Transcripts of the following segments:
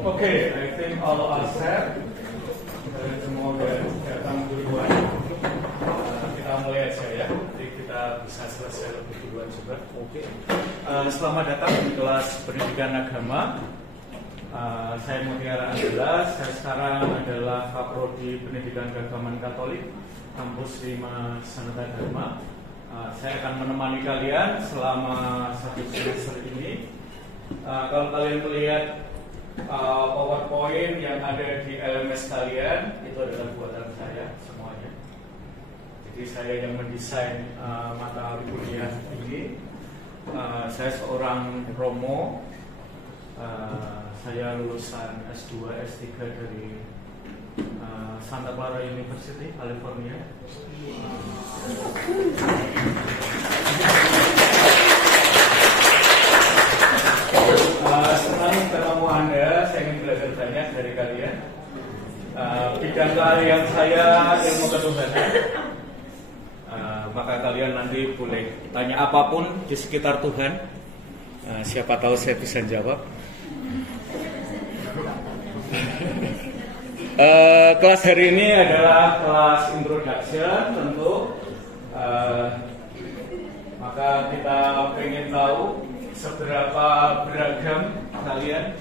Oke, I think all are set. Kalian semua udah datang duluan. Kita mulai aja ya. Jadi kita bisa selesai lebih duluan juga. Oke. Selamat datang di kelas pendidikan agama. Saya Mutiara Angela. Saya sekarang adalah Kaprodi Pendidikan Keagamaan Katolik Kampus 5 Sanata Dharma. Saya akan menemani kalian selama 1 semester ini. Kalau kalian melihat PowerPoint yang ada di LMS kalian, itu adalah buatan saya semuanya. Jadi saya yang mendesain mata kuliah ini. Saya seorang Romo. Saya lulusan S2, S3 dari Santa Clara University, California. Senang ketemu Anda. Saya ingin belajar banyak dari kalian. Bidang keahlian saya ilmu ketuhanan. Maka kalian nanti boleh tanya apapun di sekitar Tuhan. Siapa tahu saya bisa jawab. Kelas hari ini adalah kelas introduction tentu. Maka kita ingin tahu seberapa beragam kalian.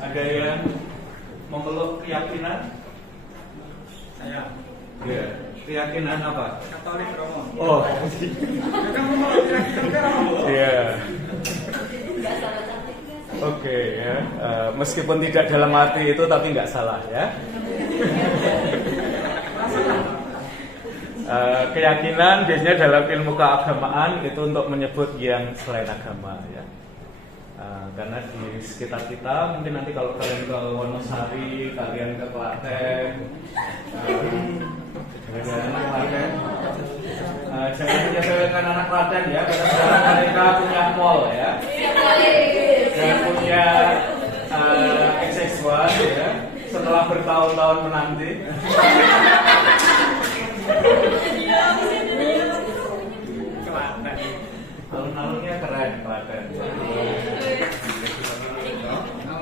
Ada yang memeluk keyakinan? Saya. Ya. Keyakinan apa? Katolik Romo. Oh. Kamu mau keyakinan Romo? Iya. Oke ya. Meskipun tidak dalam arti itu, tapi nggak salah ya. Keyakinan biasanya dalam ilmu keagamaan itu untuk menyebut yang selain agama ya. Karena di sekitar kita, mungkin nanti kalau kalian ke Wonosari, kalian ke Klaten, jangan menyebutkan anak Klaten ya, karena sekarang mereka punya mall ya, dan punya XX1 ya, setelah bertahun-tahun menanti. Klaten, alun-alunnya keren Klaten.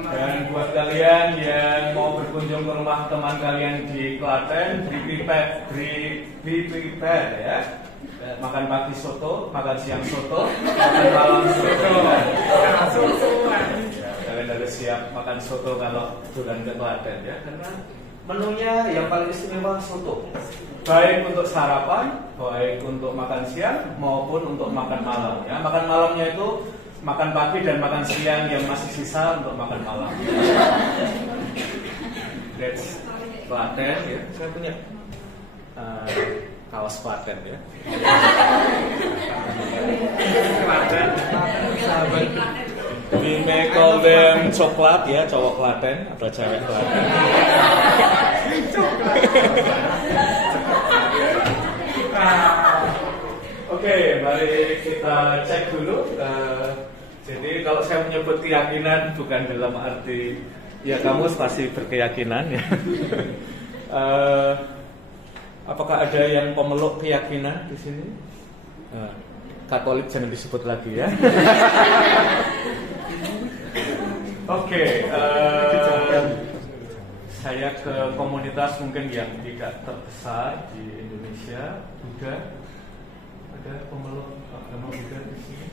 Dan buat kalian yang mau berkunjung ke rumah teman kalian di Klaten, be prepared ya. Makan pagi soto, makan siang soto, makan malam soto. Ya, kalian harus siap makan soto kalau bulan ke Klaten ya, karena menunya yang paling istimewa soto. Baik untuk sarapan, baik untuk makan siang maupun untuk makan malam ya. Makan malamnya itu makan pagi dan makan siang yang masih sisa untuk makan malam. That's Klaten ya. Saya punya kaos Klaten ya. Klaten. We may call them coklat ya, cowok Klaten atau cewek Klaten. Oke, mari kita cek dulu. Jadi kalau saya menyebut keyakinan bukan dalam arti ya kamu pasti berkeyakinan ya. Apakah ada yang pemeluk keyakinan di sini? Katolik jangan disebut lagi ya. Oke, saya ke komunitas mungkin yang tidak terbesar di Indonesia, Buddha. Ada pemeluk agama Buddha di sini?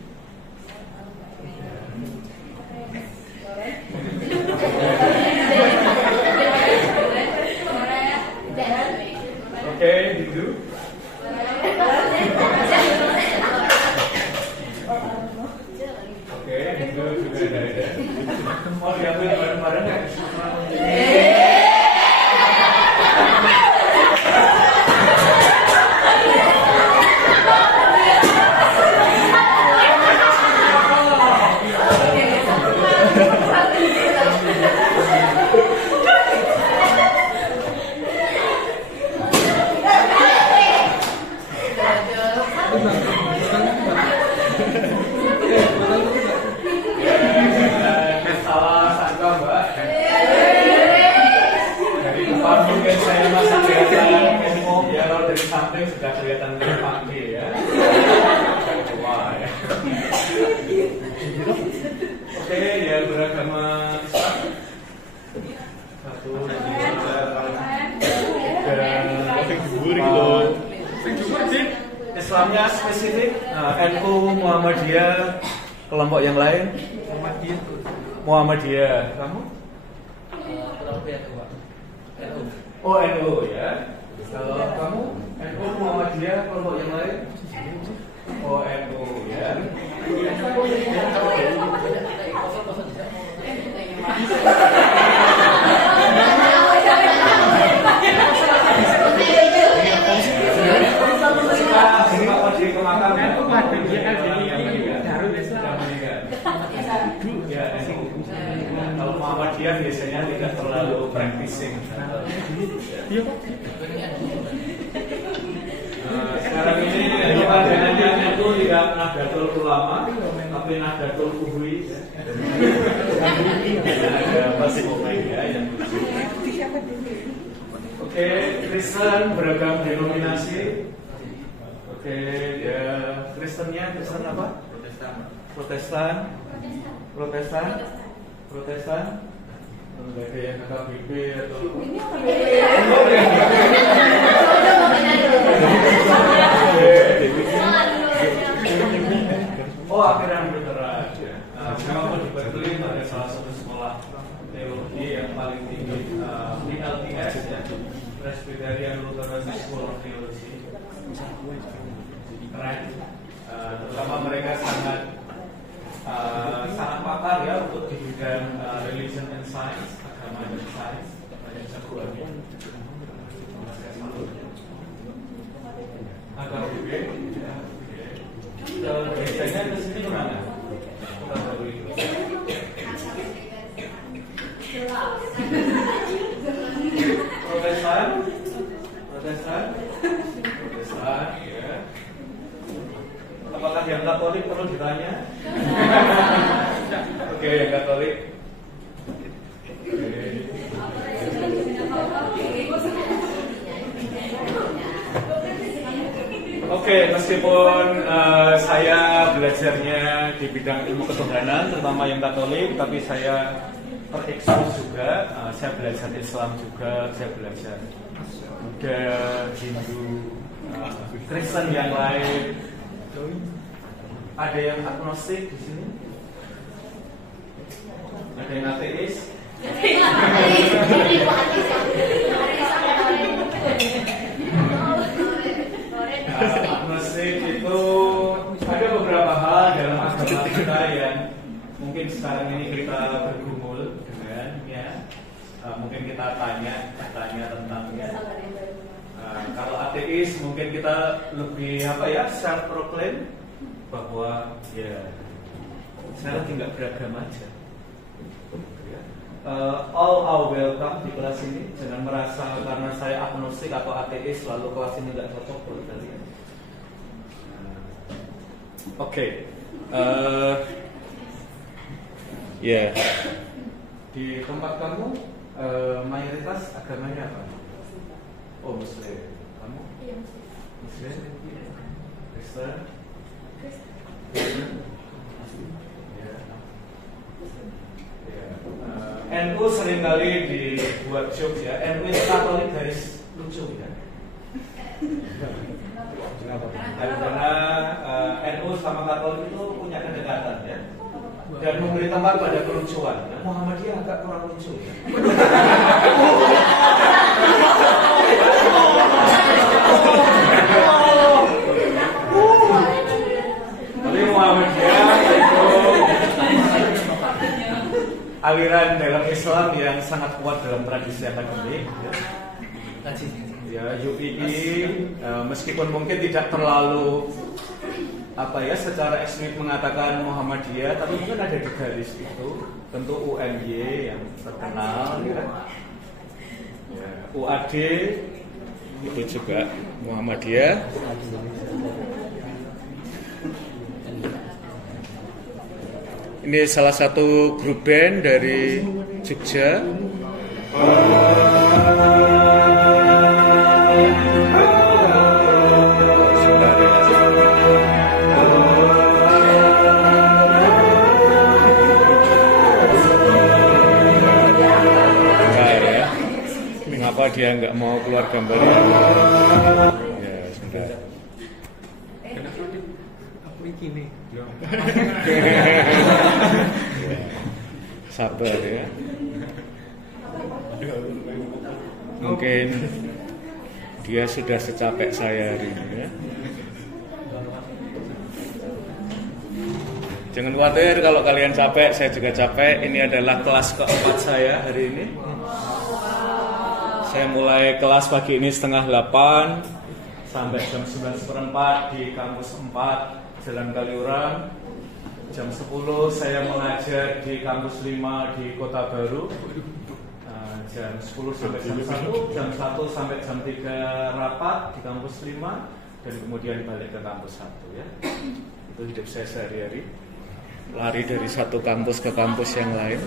Oke, Hindu. Oke, Hindu juga ada. Mau diambil bareng-bareng nggak? Salah sangka Mbak. punya spesifik NU, Muhammadiyah, kelompok yang lain? Muhammadiyah. Kamu? Oh, NU ya. Kalau kamu NU, Muhammadiyah, kelompok yang lain? Oh, NU ya. Kalau Muhammadiyah biasanya tidak terlalu practicing. Sekarang ini ajarannya itu tidak Nahdlatul Ulama, tapi Nahdlatul Uhuy. Ada pas ya yang lucu. Oke, Kristen beragam denominasi. Oke, ya Kristennya Kristen apa? Protestan. Enggak ada yang KKBB atau Oh, akhirnya veteran. Saya mau di Berkeley ada salah satu sekolah teologi yang paling tinggi di LTS ya, Presbyterian Lutheran School of Theology. Keren. Terutama mereka sangat pakar ya untuk di bidang religion and science, agama dan sains, banyak jagoannya. Agak berbeda. Biasanya ke sini kemana? Protestan, ya. Apakah yang Katolik perlu ditanya? Oke, yang Katolik. Oke, meskipun saya belajarnya di bidang ilmu ketuhanan, terutama yang Katolik, tapi saya terekspos juga. Saya belajar Islam juga, saya belajar Buddha, Hindu, Kristen yang lain. Ada yang agnostik di sini? Ada yang ateis? Agnostik itu ada beberapa hal dalam agama kita yang mungkin sekarang ini kita bergumul dengan ya. Mungkin kita tanya tentangnya. Kalau ateis mungkin kita lebih self proclaim bahwa ya saya lagi nggak beragama aja. All are welcome di kelas ini. Jangan merasa karena saya agnostik atau ateis lalu kelas ini nggak cocok buat kalian. Oke. Ya. Di tempat kamu mayoritas agamanya apa? Oh, Muslim. Kamu? Iya, Muslim. Kristen. NU seringkali dibuat jokes ya. NU itu Katolik garis lucu ya. Karena NU sama Katolik itu punya kedekatan ya. Dan memberi tempat pada kelucuan. Muhammadiyah agak kurang lucu ya. Tapi Muhammadiyah itu aliran dalam Islam yang sangat kuat dalam tradisi akademik ya, UII meskipun mungkin tidak terlalu secara eksplisit mengatakan Muhammadiyah, tapi mungkin ada di garis itu. Tentu UMY yang terkenal ya. UAD itu juga Muhammadiyah. Ini salah satu grup band dari Jogja. Mengapa dia nggak mau keluar gambarnya? Ya, sebentar. kini. Sabar ya. Mungkin dia sudah secapek saya hari ini ya. Jangan khawatir kalau kalian capek, saya juga capek. Ini adalah kelas keempat saya hari ini. Saya mulai kelas pagi ini 7:30 sampai jam 9:15 di kampus 4 Jalan Kaliurang. Jam 10 saya mengajar di kampus 5 di Kota Baru. Jam 10 sampai jam 1, jam 1 sampai jam 3 rapat di kampus 5, dan kemudian balik ke kampus 1 ya. Itu hidup saya sehari-hari. Lari dari satu kampus ke kampus yang lain.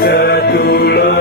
Sedulur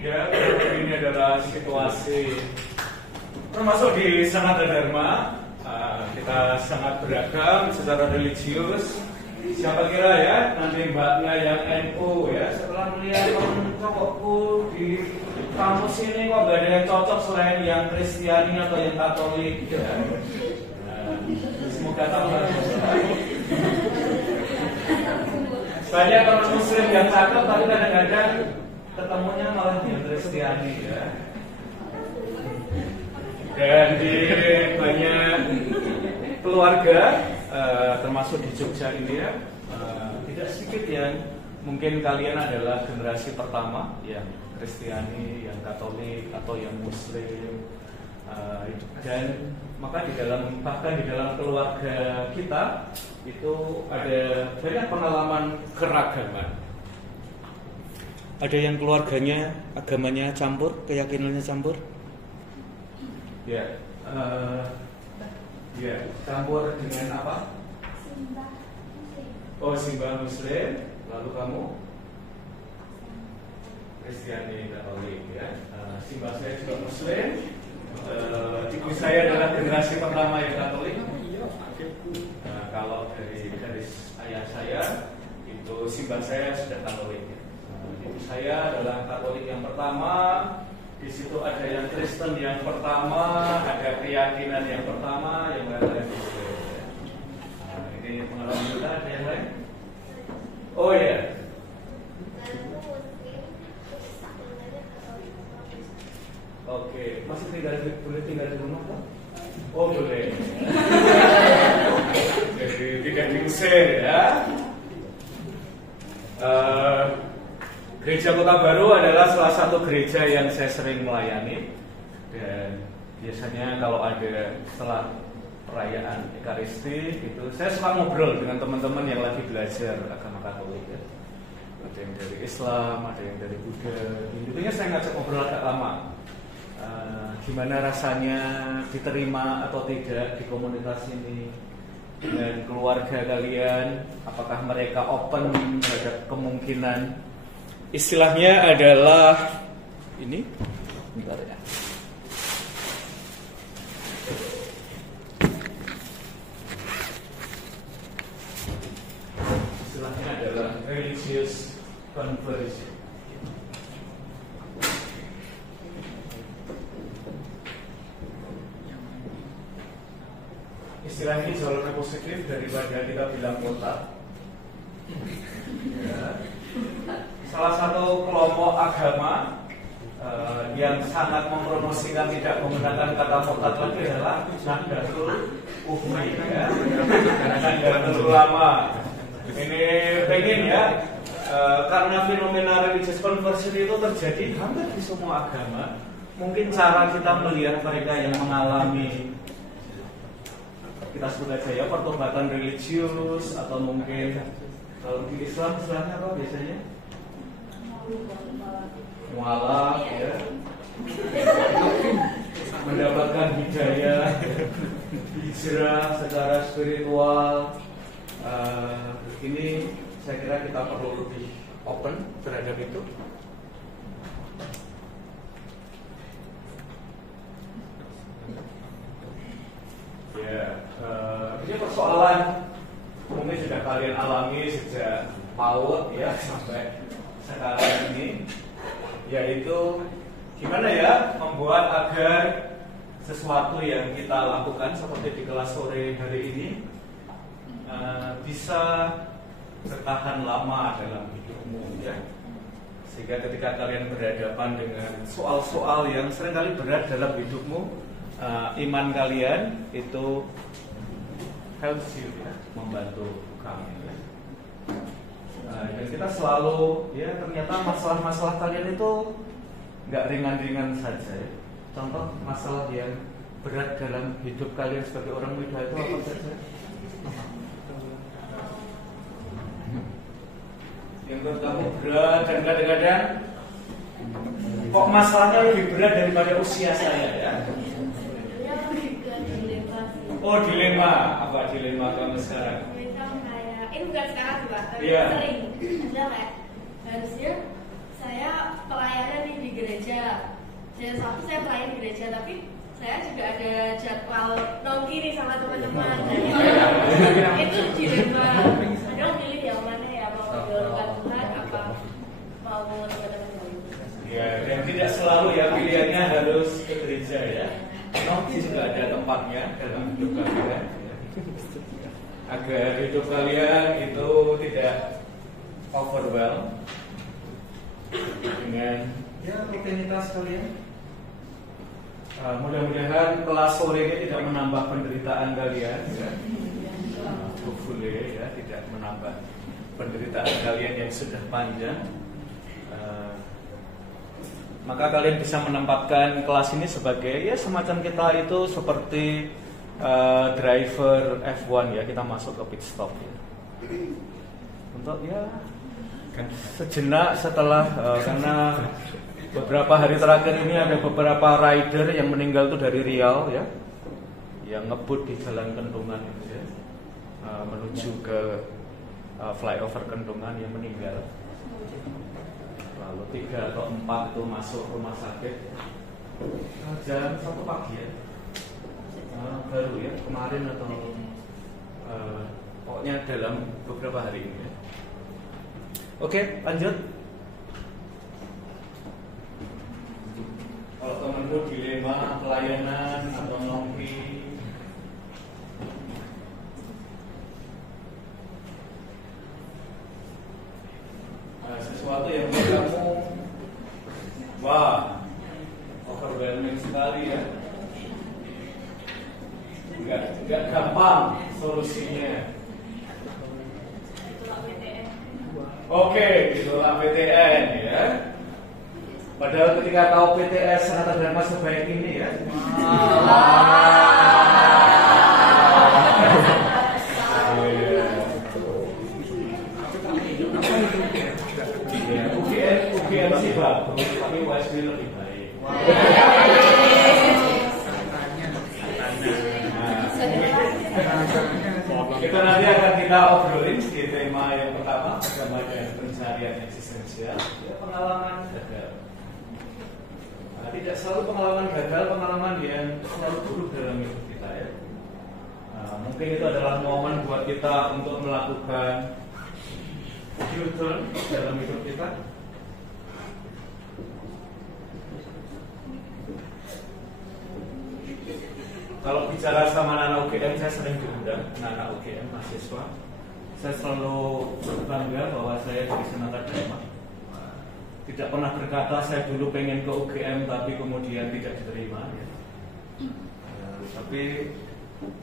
Ya, ini adalah situasi termasuk di Sanata Dharma. Kita sangat beragam secara religius. Siapa kira ya nanti mbaknya yang NU ya setelah melihat cowokku di kampus ini kok gak ada yang cocok selain yang Kristiani atau yang Katolik ya. Semoga tahu. Banyak orang Muslim yang cakep tapi kadang-kadang ketemunya malah yang Kristiani ya. Dan di banyak keluarga termasuk di Jogja ini ya, tidak sedikit yang mungkin kalian adalah generasi pertama yang Kristiani, yang Katolik atau yang Muslim, dan maka bahkan di dalam keluarga kita itu ada banyak pengalaman keragaman. Ada yang keluarganya agamanya campur, keyakinannya campur. Ya, ya, campur dengan apa? Simbah Muslim. Lalu kamu Kristiani Katolik ya. Simbah saya juga Muslim. Ibu saya adalah generasi pertama yang Katolik. Kalau dari garis ayah saya itu simbah saya sudah Katolik. Ibu saya adalah Katolik yang pertama. Di situ ada yang Kristen yang pertama, ada keyakinan yang pertama, yang lain-lain. Ini pengalaman kita, ada yang lain? Oh ya. Oke, masih boleh tinggal di rumah kan? Oh boleh. Jadi tidak diusir ya. Gereja Kota Baru adalah salah satu gereja yang saya sering melayani. Dan biasanya kalau ada setelah perayaan Ekaristi itu saya suka ngobrol dengan teman-teman yang lagi belajar agama Katolik ya. Ada yang dari Islam, ada yang dari Buddha. Intinya saya ngajak ngobrol agak lama. Gimana rasanya diterima atau tidak di komunitas ini, dengan keluarga kalian, apakah mereka open terhadap kemungkinan. Istilahnya adalah ini, bentar ya. Istilahnya adalah religious conversion. Istilah ini jauh lebih positif daripada kita bilang kota. Ya. Salah satu kelompok agama yang sangat mempromosikan tidak menggunakan kata murtad lagi adalah Nahdlatul Ulama ya. Nahdlatul Ulama. Ini pengen ya, karena fenomena religious conversion itu terjadi hampir di semua agama. Mungkin cara kita melihat mereka yang mengalami, kita sebut aja ya, pertobatan religius, atau mungkin kalau di Islam istilahnya apa biasanya? Mualaf ya, mendapatkan hidayah, hijrah secara spiritual. Ini saya kira kita perlu lebih open terhadap itu. Ya, ini persoalan mungkin sudah kalian alami sejak PAUD ya sampai sekarang ini, yaitu gimana ya membuat agar sesuatu yang kita lakukan seperti di kelas sore hari ini bisa bertahan lama dalam hidupmu ya, sehingga ketika kalian berhadapan dengan soal-soal yang seringkali berat dalam hidupmu, iman kalian itu helps you ya, membantu kamu ya. Dan kita selalu ya, ternyata masalah-masalah kalian itu nggak ringan-ringan saja ya. Contoh masalah yang berat dalam hidup kalian sebagai orang muda itu apa saja? Yang menurut kamu berat dan kadang-kadang kok masalahnya lebih berat daripada usia saya ya? Oh, dilema. Apa dilema kamu sekarang? Misal kayak, ini bukan sekarang sih Pak, tapi Iya. sering. Misal kayak, harusnya saya pelayanan nih di gereja. Dan Sabtu saya pelayan di gereja, tapi saya juga ada jadwal nongki nih sama teman-teman. Jadi itu dilema. Kadang pilih yang mana ya, mau menjalankan Tuhan apa mau teman-teman lain. Ya, dan tidak selalu ya pilihannya harus ke gereja ya. Nongki juga ada tempatnya dalam hidup kalian. Agar hidup kalian itu tidak overwhelmed dengan ya rutinitas kalian. Mudah-mudahan kelas sore ini tidak menambah penderitaan kalian ya. Hopefully ya tidak menambah penderitaan kalian yang sudah panjang. Maka kalian bisa menempatkan kelas ini sebagai ya semacam kita itu seperti driver F1 ya, kita masuk ke pit stop ya. Untuk ya sejenak setelah karena beberapa hari terakhir ini ada beberapa rider yang meninggal itu dari Riau ya, yang ngebut di jalan Kendungan itu ya, menuju ke flyover Kendungan yang meninggal. Lalu 3 atau 4 itu masuk rumah sakit jam 1 pagi ya, baru ya kemarin atau pokoknya dalam beberapa hari ini ya. Oke, lanjut. Kalau temanku dilema pelayanan atau nongki, sesuatu yang buat kamu wah overwhelming sekali ya, nggak gampang solusinya. Oke, ditolak PTN ya. Padahal ketika tahu PTS Sanata Dharma sebaik ini ya. UGM sih bagus, tapi USB lebih baik. Kita nanti akan kita obrolin di tema yang pertama, agama dan pencarian eksistensial. Ya, pengalaman gagal. Tidak selalu pengalaman gagal, pengalaman yang selalu buruk dalam hidup kita ya. Mungkin itu adalah momen buat kita untuk melakukan U-turn dalam hidup kita. Kalau bicara sama anak UGM, saya sering diundang anak UGM mahasiswa. Saya selalu berbangga bahwa saya dari Sanata Dharma. Tidak pernah berkata saya dulu pengen ke UGM tapi kemudian tidak diterima ya. Tapi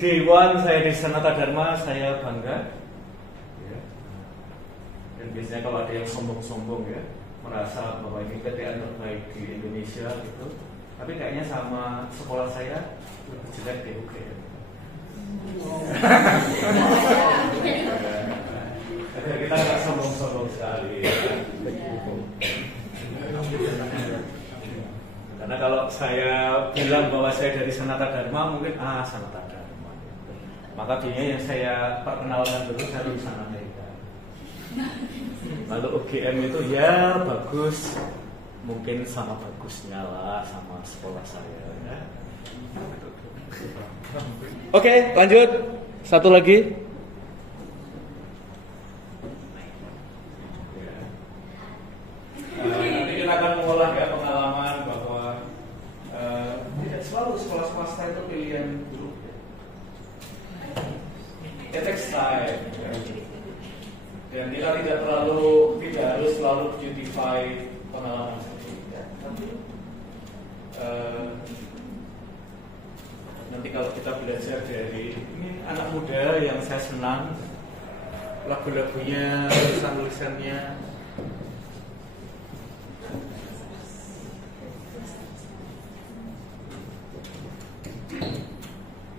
day one saya di Sanata Dharma saya bangga ya. Dan biasanya kalau ada yang sombong-sombong ya, merasa bahwa ini PTN terbaik di Indonesia gitu, tapi kayaknya sama sekolah saya lebih jelek di UGM. Kita nggak sombong-sombong sekali ya. Karena kalau saya bilang bahwa saya dari Sanata Dharma, mungkin Sanata Dharma. Maka biasanya yang saya perkenalkan dulu saya lulusan Amerika. Lalu UGM itu ya bagus, mungkin sama bagusnya lah sama sekolah saya ya. Oke, lanjut. Satu lagi. Nanti kita akan mengolah ya pengalaman bahwa tidak selalu sekolah swasta itu pilihan buruk. It takes time. Ya. Dan kita tidak harus selalu beautify pengalaman sendiri. Ya. Tapi nanti kalau kita belajar dari ini anak muda yang saya senang, lagu-lagunya, tulisan-tulisannya,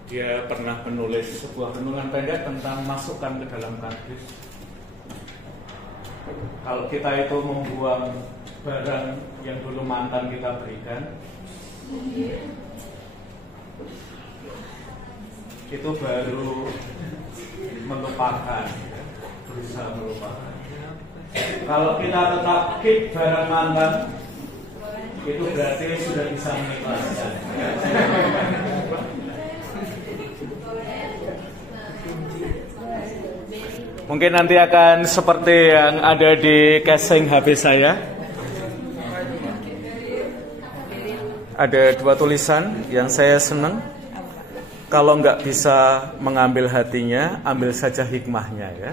dia pernah menulis sebuah renungan pendek tentang masukkan ke dalam kardus. Kalau kita itu membuang barang yang dulu mantan kita berikan, itu baru melupakan, berusaha melupakan. Kalau kita tetap keep barang mantan, itu berarti sudah bisa mengikhlaskan. Mungkin nanti akan seperti yang ada di casing HP saya. Ada 2 tulisan yang saya senang. Kalau nggak bisa mengambil hatinya, ambil saja hikmahnya ya.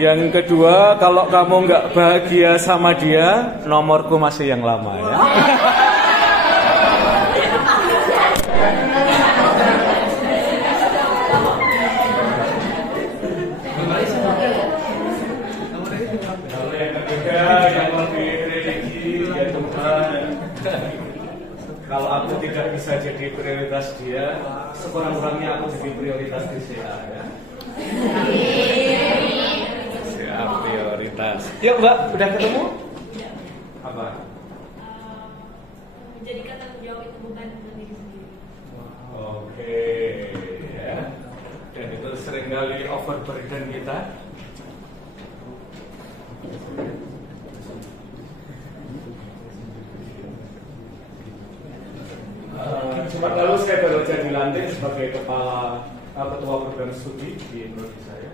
Yang kedua, kalau kamu nggak bahagia sama dia, nomorku masih yang lama ya. Yang lebih religi, ya Tuhan. Kalau aku tidak bisa jadi prioritas dia, sekurang-kurangnya aku jadi prioritas di CA ya. CA prioritas. Yuk Mbak, udah ketemu? Apa? Menjadikan tanggung jawab itu bukan diri sendiri. Oke, ya. Dan itu seringkali overburden kita. Jumat lalu saya baru jadi dilantik sebagai ketua program studi di Indonesia ya.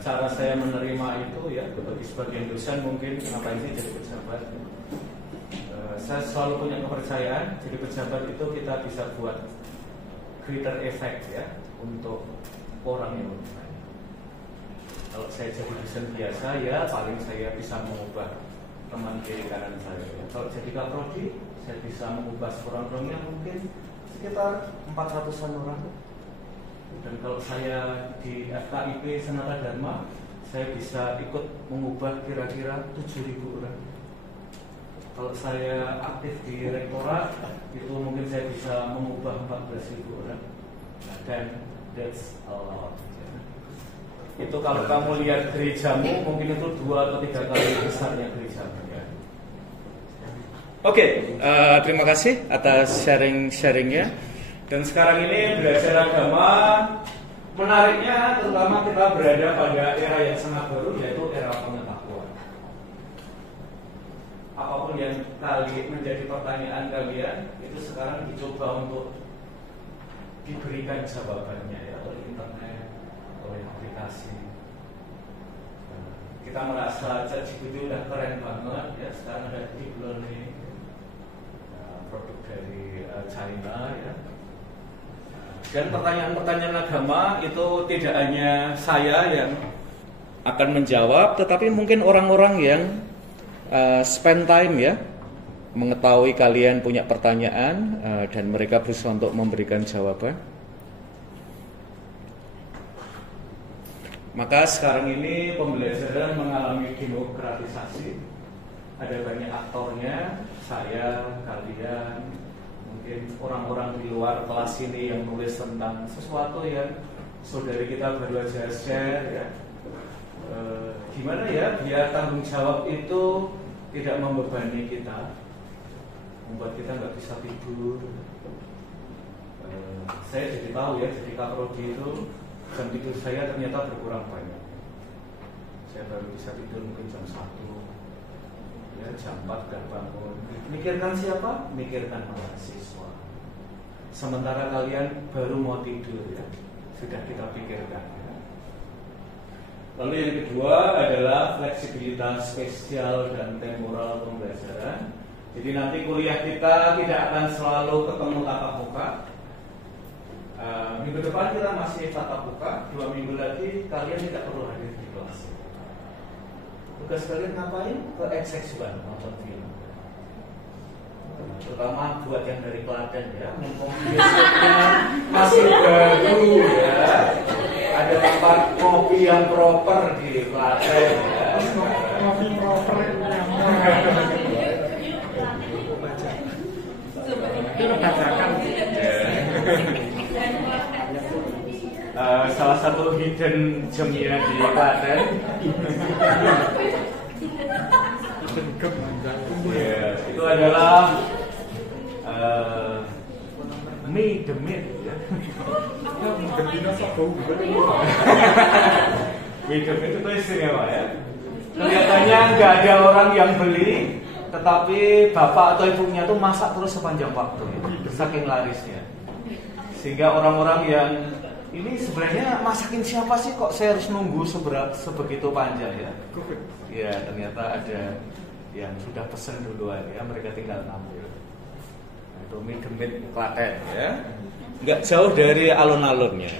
Cara saya menerima itu ya, bagi sebagian dosen mungkin ngapain sih jadi pejabat. Saya selalu punya kepercayaan jadi pejabat itu kita bisa buat greater effect ya untuk orang yang lebih banyak. Kalau saya jadi dosen biasa ya paling saya bisa mengubah teman kiri kanan saya ya. Kalau jadi kaprodi saya bisa mengubah orang-orangnya mungkin sekitar 400-an orang. Dan kalau saya di FKIP Sanata Dharma, saya bisa ikut mengubah kira-kira 7.000 orang. Kalau saya aktif di rektorat, itu mungkin saya bisa mengubah 14.000 orang. Dan that's a lot. Itu kalau kamu lihat gerejamu, mungkin itu 2 atau 3 kali besarnya gerejamu ya. Oke, terima kasih atas sharing-sharingnya. Dan sekarang ini belajar agama, menariknya terutama kita berada pada era yang sangat baru, yaitu era pengetahuan. Apapun yang kali menjadi pertanyaan kalian, itu sekarang dicoba untuk diberikan jawabannya ya, oleh internet, oleh aplikasi. Kita merasa ChatGPT udah keren banget ya, sekarang ada deep learning, produk dari China ya. Dan pertanyaan-pertanyaan agama itu tidak hanya saya yang akan menjawab, tetapi mungkin orang-orang yang spend time ya, mengetahui kalian punya pertanyaan dan mereka berusaha untuk memberikan jawaban. Maka sekarang ini pembelajaran mengalami demokratisasi. Ada banyak aktornya, saya, kalian, mungkin orang-orang di luar kelas ini yang nulis tentang sesuatu yang saudari kita baru aja share ya. Gimana ya biar tanggung jawab itu tidak membebani kita, membuat kita nggak bisa tidur. Saya jadi tahu ya, jadi kaprodi itu jam tidur saya ternyata berkurang banyak. Saya baru bisa tidur mungkin jam 1 ya, jam 4 dan bangun. Mikirkan siapa? Mikirkan mahasiswa. Sementara kalian baru mau tidur ya, sudah kita pikirkan ya. Lalu yang kedua adalah fleksibilitas spesial dan temporal pembelajaran. Jadi nanti kuliah kita tidak akan selalu ketemu tatap muka. Minggu depan kita masih tatap muka, 2 minggu lagi kalian tidak perlu hadir di kelas. Tugas kalian ngapain? Ke ekseksual, nonton film. Terutama buat yang dari Klaten ya, mumpung besoknya masih baru ya. Ada tempat kopi yang proper di Klaten ya. Kopi proper itu bacakan. Salah satu hidden gemnya di Klaten. Yes, itu adalah mie demit ya. Mie demit itu istimewa ya. Kelihatannya nggak ada orang yang beli, tetapi bapak atau ibunya tuh masak terus sepanjang waktu, saking larisnya. Sehingga orang-orang yang ini sebenarnya masakin siapa sih kok saya harus nunggu sebegitu panjang ya? Ya ternyata ada yang sudah pesen duluan ya, mereka tinggal ngambil. Nah, itu mie demit Klaten ya, nggak jauh dari alun-alunnya.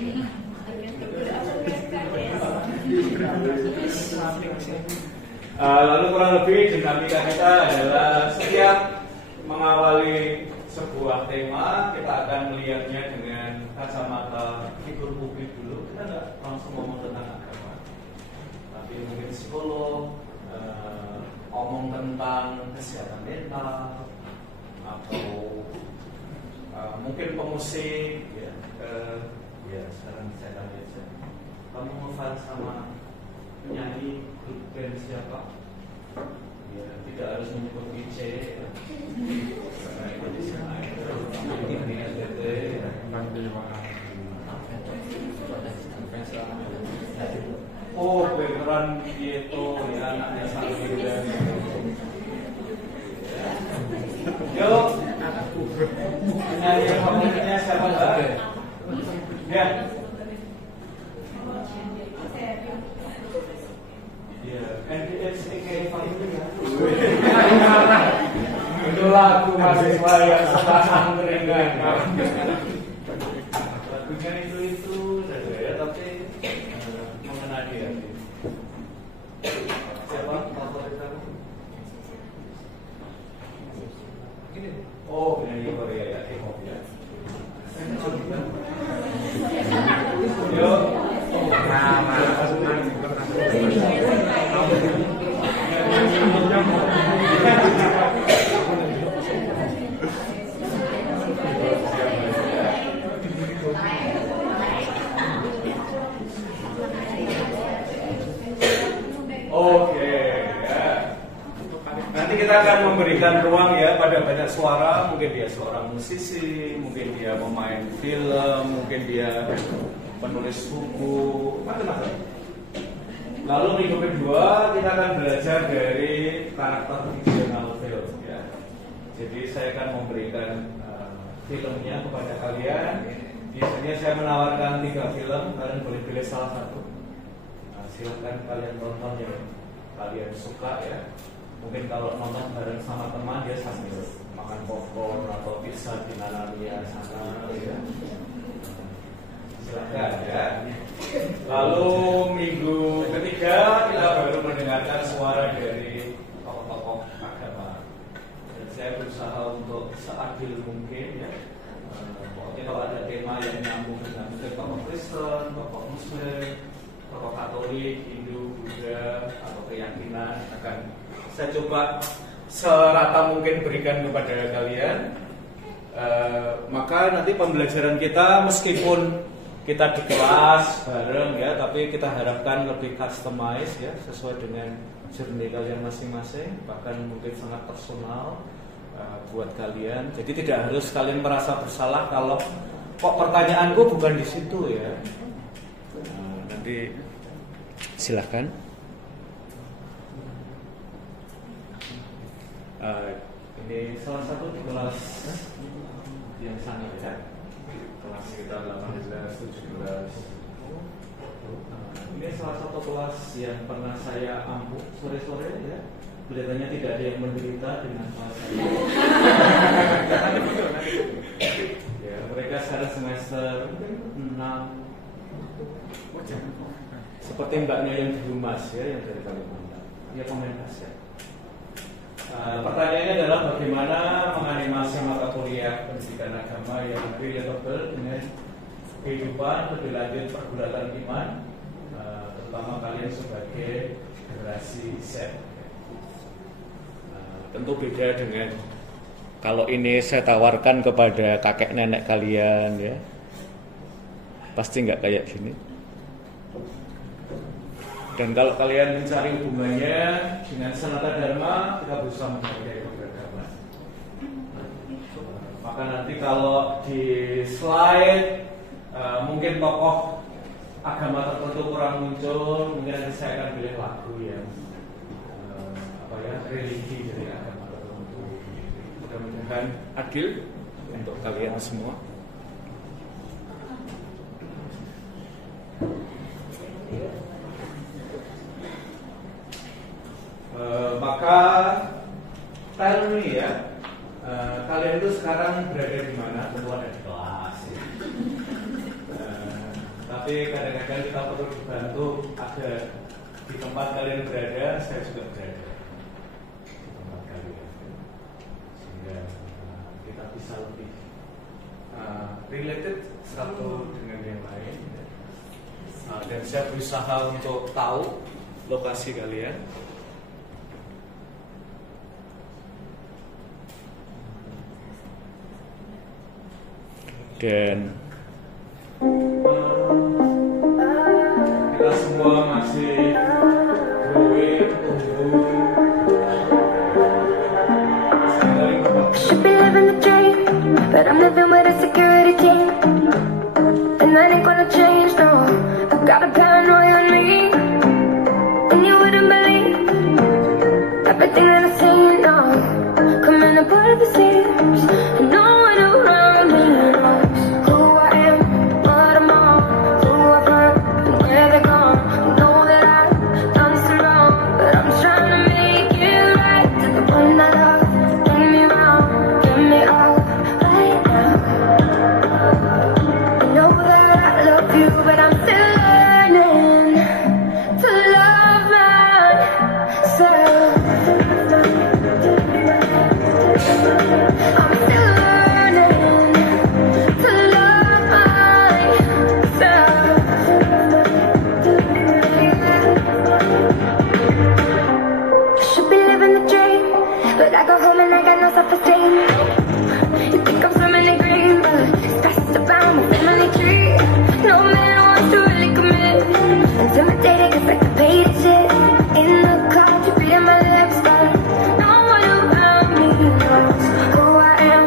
Lalu kurang lebih dinamika kita adalah setiap mengawali sebuah tema kita akan melihatnya dengan kacamata figur publik dulu. Kita nggak langsung ngomong tentang agama, tapi mungkin psikolog, ngomong tentang kesehatan mental, atau mungkin pemusik. Ya sekarang saya tanya aja, kamu ngefans sama penyanyi grup band siapa? Ya tidak harus menyebut DJ ya. Karena itu di sana oh beneran itu ya anaknya sangat muda. Yuk penyanyi favoritnya siapa Mbak? Ya. Itu lagu mahasiswa yang setelah angkringan. Lagunya itu saja ya, tapi mengena dia. Siapa favorit kamu? Oh, penyanyi Korea ya, K-pop ya. Yuk. Oke, ya. Nanti kita akan memberikan ruang ya pada banyak suara. Mungkin dia seorang musisi, mungkin dia pemain film, mungkin dia penulis buku, macam-macam. Lalu minggu kedua kita akan belajar dari karakter fiksional film ya. Jadi saya akan memberikan filmnya kepada kalian. Biasanya saya menawarkan 3 film, kalian boleh pilih salah satu. Silahkan kalian tonton yang kalian suka ya. Mungkin kalau nonton bareng sama teman dia sambil makan popcorn atau pizza di Nanamia sana ya. Silahkan ya. Lalu minggu ketiga kita baru mendengarkan suara dari tokoh-tokoh agama. Dan saya berusaha untuk seadil mungkin ya. Pokoknya kalau ada tema yang nyambung dengan tokoh Kristen, tokoh Muslim, tokoh Katolik, Hindu, Buddha, atau keyakinan akan saya coba serata mungkin berikan kepada kalian. Maka nanti pembelajaran kita meskipun kita di kelas bareng ya, tapi kita harapkan lebih customize ya, sesuai dengan journey kalian masing-masing, bahkan mungkin sangat personal buat kalian. Jadi tidak harus kalian merasa bersalah kalau kok pertanyaanku bukan di situ ya. Nanti silahkan. Ini salah satu di kelas yang sangat ya. Kelas sekitar 18, 17. Ini salah satu kelas yang pernah saya ampuh sore-sore ya. Kelihatannya tidak ada yang menderita dengan kelas saya. Ya, mereka sekarang semester mungkin 6. Seperti mbaknya yang di Humas ya, yang dari Kalimantan. Dia pemain basket. Pertanyaannya adalah bagaimana menganimasi mata kuliah pendidikan agama yang relatable dengan kehidupan lebih lanjut pergulatan iman, terutama kalian sebagai generasi Z. Tentu beda dengan kalau ini saya tawarkan kepada kakek nenek kalian ya, pasti nggak kayak gini. Dan kalau kalian mencari hubungannya dengan Sanata Dharma, kita berusaha menghargai keberagaman. Maka nanti kalau di slide mungkin tokoh agama tertentu kurang muncul, mungkin nanti saya akan pilih lagu yang religi dari agama tertentu. Mudah-mudahan adil untuk kalian semua. Maka tell me ya, kalian itu sekarang berada di mana? Tentu ada di kelas ya. Tapi kadang-kadang kita perlu dibantu agar di tempat kalian berada, saya juga berada di tempat kalian, sehingga kita bisa lebih related satu dengan yang lain. Dan saya berusaha untuk tahu lokasi kalian. Dan kita semua masih growing, tumbuh. Should be living the dream, but I'm living with a security team, and that ain't gonna change, no. I've got a paranoia on me, and you wouldn't believe everything that I say, no. Coming apart at the seams, and no one around me knows who I am, what I'm on, who I've hurt, and where they're gone. I know that I've done some wrong, but I'm trying to make it right to the one I love. Bring me round, get me out right now. I know that I love you, but I'm still learning to love myself. I'm still learning to love myself. Should be living the dream, but I go home and I got no self-esteem. You think I'm swimming in green, but it's best around my family tree. No man wants to really commit. Intimidated 'cause I can pay the shit. In the clouds, you're reading my lips, but no one around me knows who I am,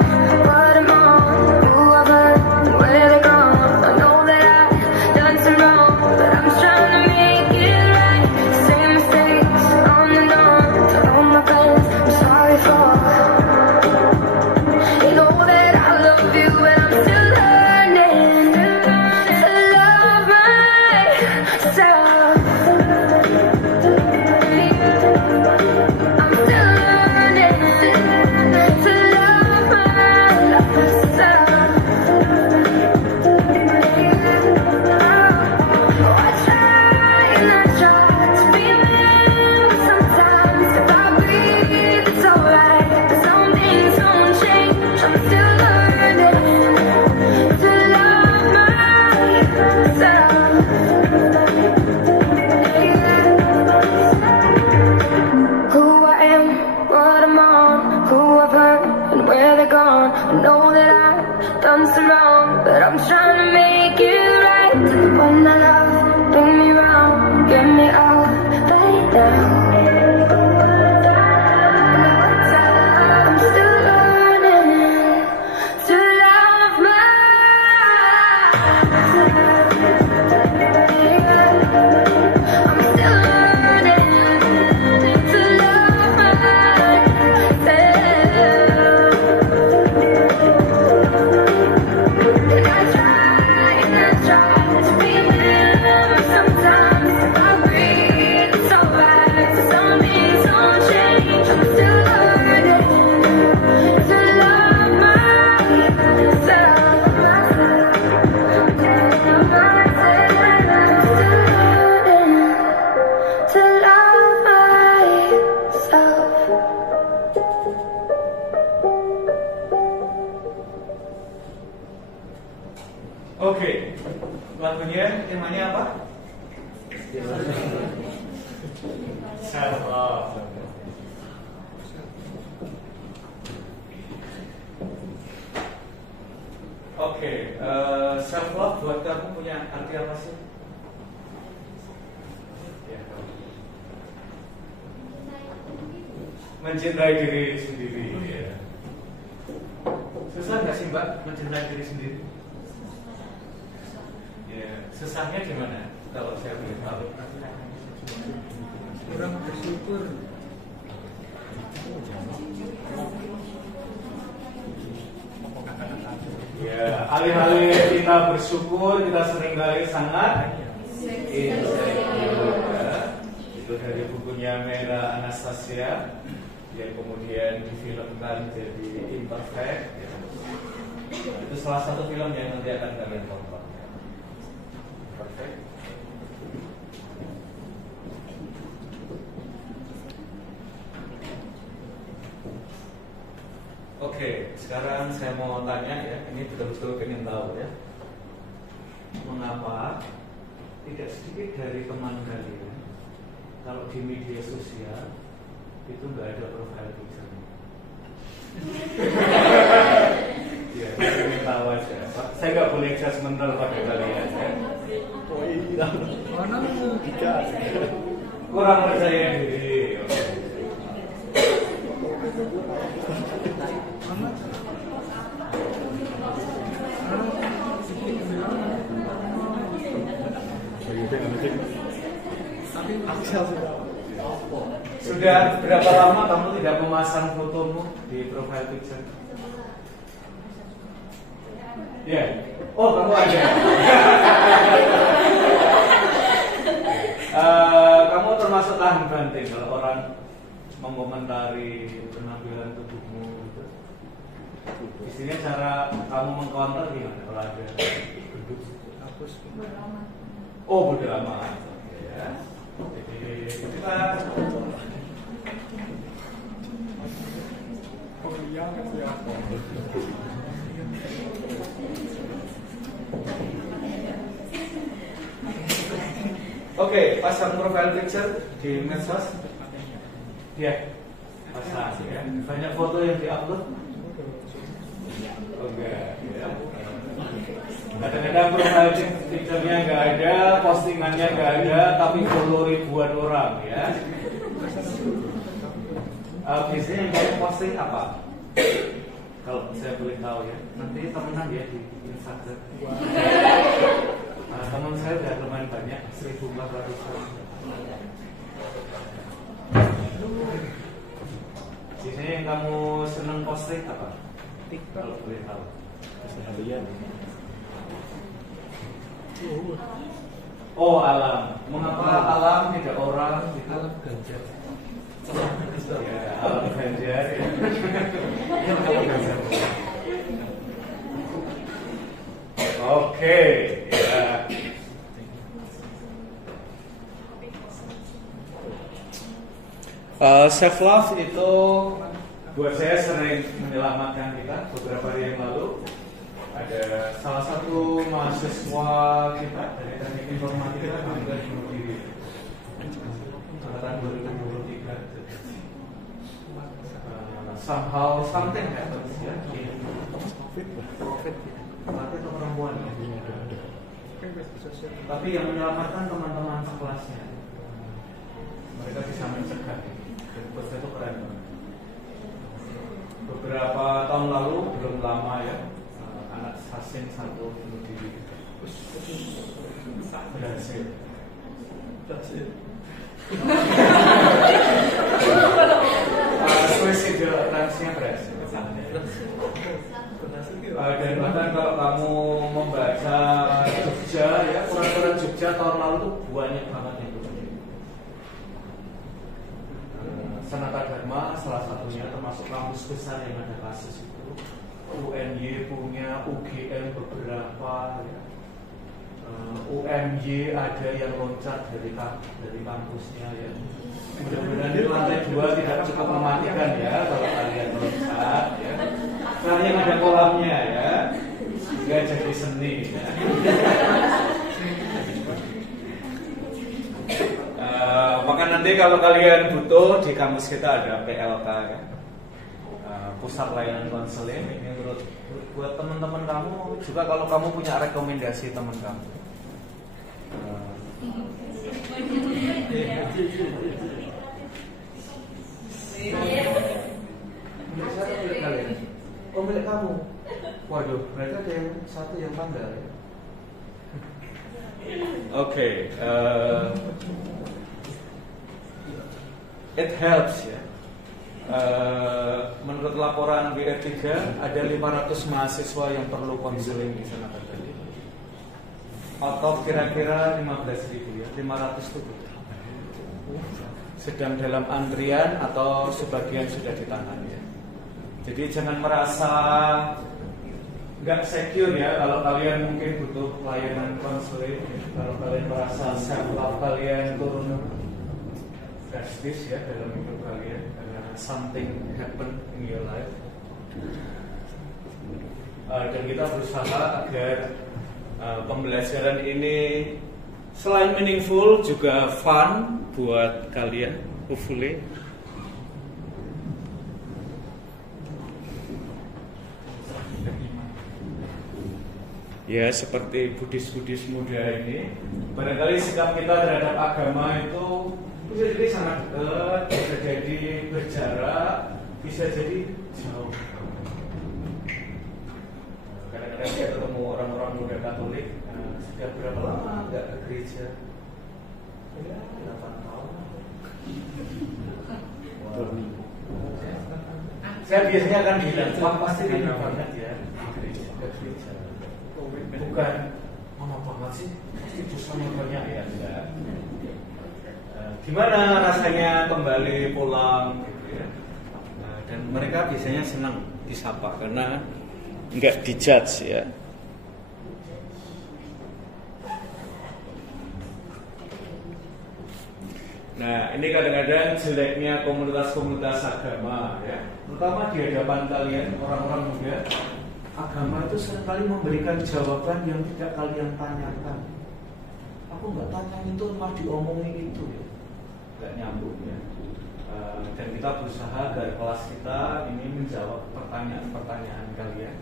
what I'm on, who I've hurt, and where they're gone. I know that I've done some wrong, but I'm trying to make it right. Same mistakes on and on. To all my friends, I'm sorry for. You know that I love you, and I'm still learning to love myself. I'm still learning to love myself. Oh, I try and I try to be man, but sometimes if I breathe, it's alright. But some things don't change. I'm still learning to love myself. Who I am, what I'm on, who I've hurt, and where they're gone. I know that I've done some wrong, but I'm trying to make it right. To the one I love, bring me round, get me out right now. I'm still learning to love myself. I'm still learning to love myself. And I try to be them. Sometimes if I breathe, it's alright. Some things don't change. I'm still learning to love myself. To love myself. Oke, lagunya temanya apa? Self love. Oke, self love buat kamu punya arti apa sih? Ya, mencintai diri sendiri. Ya. Susah nggak sih Mbak mencintai diri sendiri? Ya, susahnya di mana? Kalau saya boleh tahu. Kurang bersyukur. Ya, alih-alih kita bersyukur, kita seringkali sangat insecure. Ya. Itu dari bukunya Mera Anastasia yang kemudian difilmkan jadi Imperfect. Ya. Nah, itu salah satu film yang nanti akan kalian tonton. Ya. Perfect. Oke, sekarang saya mau tanya ya, ini betul-betul ingin tahu ya, mengapa tidak sedikit dari teman kalian kalau di media sosial itu nggak ada profile picture? Ya, saya ingin tahu aja. Saya nggak boleh judgmental pada kalian ya. Oh iya. Mana tidak? Kurang percaya diri. Sudah berapa lama kamu tidak memasang fotomu di profile picture? Ya, oh kamu ada. Kamu termasuk tahan banting kalau orang mengomentari penampilan tubuhmu gitu. Di sini cara kamu mengcounter gimana kalau ada duduk? Oh, bodo amat. Ya. Jadi kita Oke, pasang profile picture di medsos. Ya, pasang ya. Banyak foto yang diupload. Oke, ya. Kadang-kadang profile picture-nya nggak ada, postingannya nggak ada, tapi follow ribuan orang ya. Biasanya yang kalian posting apa? Kalau saya boleh tahu ya, nanti temenan ya di Instagram. Teman saya udah lumayan banyak, 1.400. Biasanya yang kamu seneng posting apa? TikTok kalau boleh tahu. Keseharian. Oh alam. Mengapa alam tidak orang? Alam ganjar. Ya, alam ganjar. Ya. Alam ganjar. Oke. Ya. Self love itu buat saya sering menyelamatkan kita. Beberapa hari yang lalu ada salah satu mahasiswa kita dari teknik informatika meninggal bunuh diri angkatan 2023. Somehow something happens ya. Profit atau perempuan ya. Tapi yang menyelamatkan teman-teman sekelasnya. Mereka bisa mencegah. Dan buat saya itu keren banget. Beberapa tahun lalu belum lama ya. Anak Sasin satu bunuh diri. Berhasil. Suicidal attempts-nya berhasil. Dan bahkan kalau kamu membaca Jogja ya, koran-koran Jogja tahun lalu tuh banyak banget yang bunuh diri. Sanata Dharma salah satunya, termasuk kampus besar yang ada kasus itu. UNY punya, UGM beberapa ya. UMY ada yang loncat dari kampusnya ya. Mudah-mudahan di lantai 2 tidak cukup mematikan ya kalau kalian loncat ya. Karena yang ada kolamnya ya, nggak jadi seni ya. Maka nanti kalau kalian butuh di kampus kita ada PLK ya. Pusat layanan konseling ini buat teman-teman kamu juga kalau kamu punya rekomendasi teman kamu. Iya. pemilik kamu. Waduh, berarti ada yang satu yang pandai. Oke, it helps ya. Menurut laporan BR3 ada 500 mahasiswa yang perlu konseling di sana tadi. Atau kira-kira 15.000 ya, 500 itu sedang dalam antrian atau sebagian sudah ditangani ya. Jadi jangan merasa nggak secure ya kalau kalian mungkin butuh layanan konseling. Kalau kalian merasa self love kalian turun drastis ya dalam hidup kalian karena something happen in your life, dan kita berusaha agar pembelajaran ini selain meaningful juga fun buat kalian, hopefully. Ya, seperti Buddhis muda ini, barangkali sikap kita terhadap agama itu bisa jadi sangat dekat, bisa jadi berjarak, bisa jadi jauh. Kadang-kadang saya ketemu orang-orang muda Katolik, sudah berapa lama nggak ke gereja? Ya, 8 tahun. Wow. Saya biasanya akan bilang, wah pasti ini banget ya ke gereja. Bukan, mana banget sih? Pasti dosanya banyak ya, enggak. Gimana rasanya kembali pulang gitu ya? Dan mereka biasanya senang disapa karena enggak dijudge ya. Nah, ini kadang-kadang jeleknya komunitas-komunitas agama ya. Terutama di hadapan kalian orang-orang muda. Agama itu seringkali memberikan jawaban yang tidak kalian tanyakan. Aku nggak tanya itu, malah diomongin itu ya. Nggak nyambung ya. Dan kita berusaha agar kelas kita ini menjawab pertanyaan-pertanyaan kalian.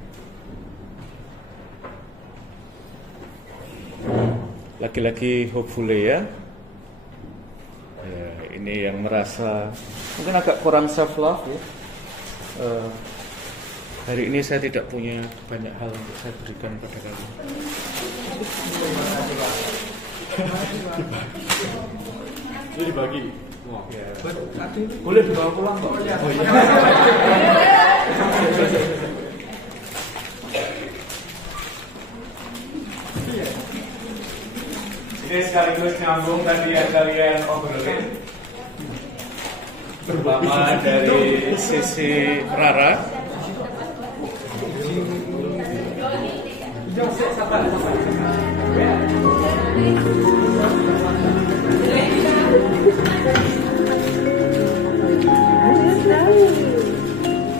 Lagi-lagi hopefully ya. Ini yang merasa mungkin agak kurang self love ya. Hari ini saya tidak punya banyak hal untuk saya berikan pada kalian. Ini dibagi. Oh, ya. Boleh dibawa pulang kok. Oh, iya. Ini sekaligus nyambung tadi yang kalian obrolin, terutama dari sisi Rara.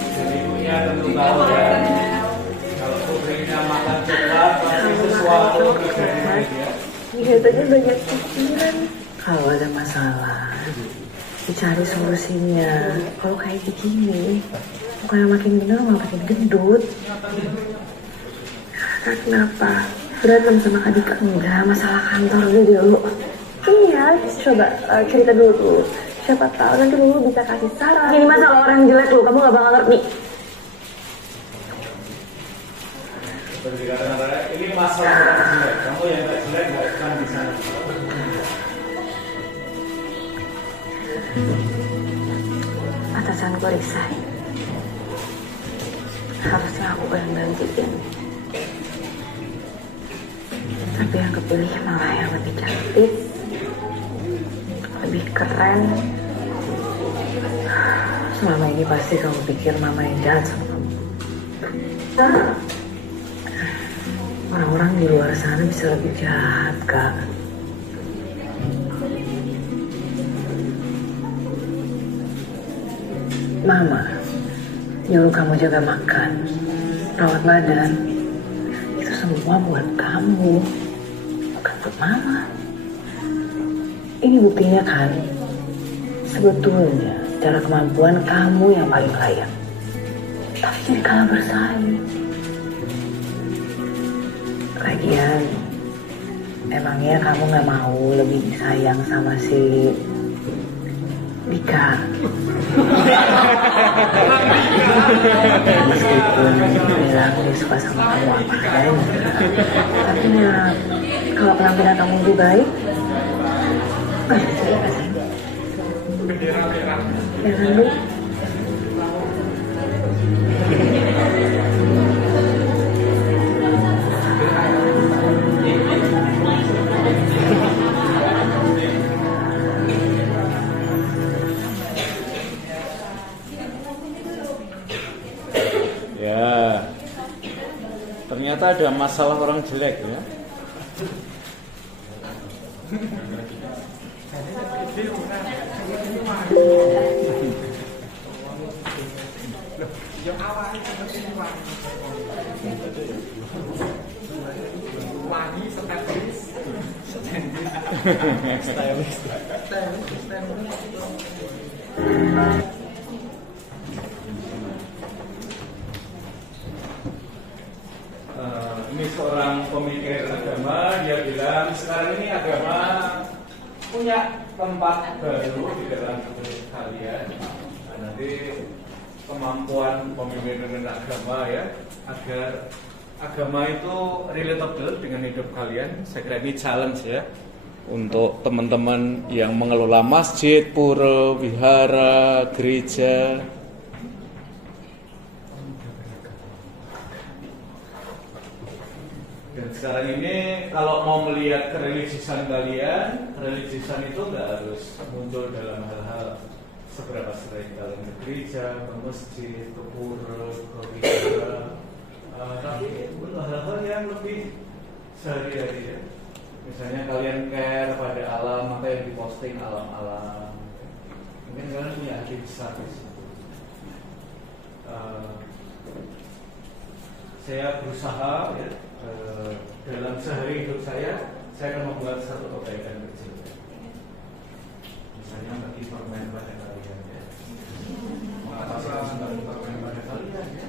Jadi punya tentu tahu ya, kalau putrinya makan coklat pasti sesuatu terjadi ya. Kelihatannya banyak pikiran. Kalau ada masalah, dicari solusinya. Kalau kayak begini, bukan makin bener malah makin gendut. Kenapa? Berantem sama adik enggak, masalah kantor dulu. Iya, coba cerita dulu tuh. Siapa tahu nanti lu bisa kasih saran. Ini masalah orang jelek lu, kamu gak bakal ngerti. Ini masalah orang jelek. Kamu yang gak jelek gak akan bisa. Atasanku resign. Harusnya aku yang gantiin. Tapi yang kepilih malah yang lebih cantik, lebih keren. Selama ini pasti kamu pikir mama yang jahat sama kamu. Orang-orang di luar sana bisa lebih jahat, Kak. Mama nyuruh kamu jaga makan, rawat badan. Itu semua buat kamu, bukan buat mama. Ini buktinya kan, sebetulnya secara kemampuan kamu yang paling layak. Tapi jadi kalah bersaing. Lagian, emangnya kamu gak mau lebih disayang sama si Dika. Meskipun bilang dia suka sama kamu apa adanya, tapi ya kalau penampilan kamu lebih baik, pasti saya kasih. Ya kan, Bu? Ya, ternyata ada masalah orang jelek ya. Ini seorang pemikir agama, dia bilang sekarang ini agama punya tempat baru di dalam hidup kalian. Nah, nanti kemampuan pemimpin agama ya, agar agama itu relatable dengan hidup kalian. Saya kira ini challenge ya untuk teman-teman yang mengelola masjid, pura, wihara, gereja. Dan sekarang ini kalau mau melihat kereligiusan kalian, kereligiusan itu nggak harus muncul dalam hal-hal seberapa sering kalian ke gereja, ke masjid, ke pura, ke wihara, tapi untuk hal-hal yang lebih sehari-hari ya. Misalnya kalian care pada alam, maka yang diposting alam-alam. Mungkin kalian punya hati besar di situ. Saya berusaha ya, dalam sehari hidup saya akan membuat satu kebaikan kecil. Misalnya bagi permen pada kalian ya. Bagi permen pada kalian ya.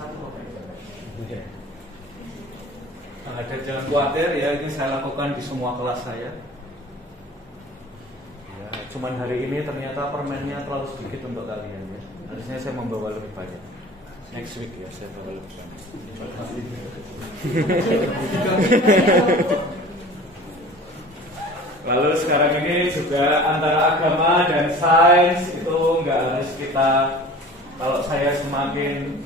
Satu kebaikan. Ada jangan khawatir ya, ini saya lakukan di semua kelas saya. Ya, cuman hari ini ternyata permennya terlalu sedikit untuk kalian ya. Harusnya saya membawa lebih banyak. Next week ya saya bawa lebih banyak. Lalu sekarang ini juga antara agama dan sains itu nggak harus kita, kalau saya semakin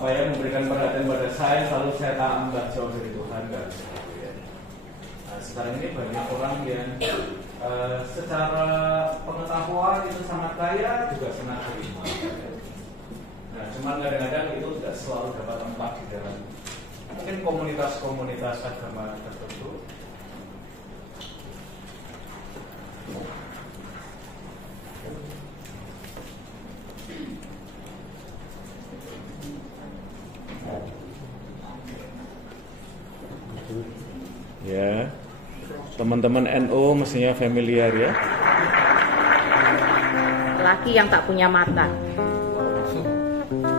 memberikan perhatian pada sains lalu saya tambah jauh dari Tuhan, nggak harus gitu ya. Nah, sekarang ini banyak orang yang secara pengetahuan itu sangat kaya juga sangat terima. Nah, cuman kadang-kadang itu tidak selalu dapat tempat di dalam mungkin komunitas-komunitas agama tertentu. Ya, teman-teman NU mestinya familiar ya. Laki yang tak punya mata.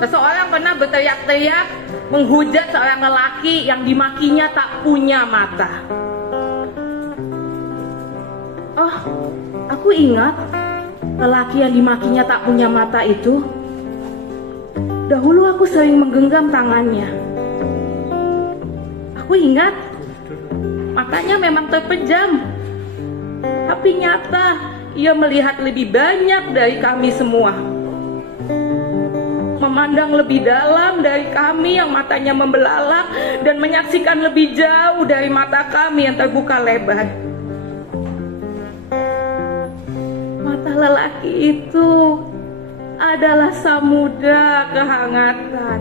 Seseorang pernah berteriak-teriak menghujat seorang lelaki yang dimakinya tak punya mata. Oh, aku ingat lelaki yang dimakinya tak punya mata itu. Dahulu aku sering menggenggam tangannya. Aku ingat matanya memang terpejam, tapi nyata ia melihat lebih banyak dari kami semua. Memandang lebih dalam dari kami yang matanya membelalak dan menyaksikan lebih jauh dari mata kami yang terbuka lebar. Mata lelaki itu adalah samudra kehangatan,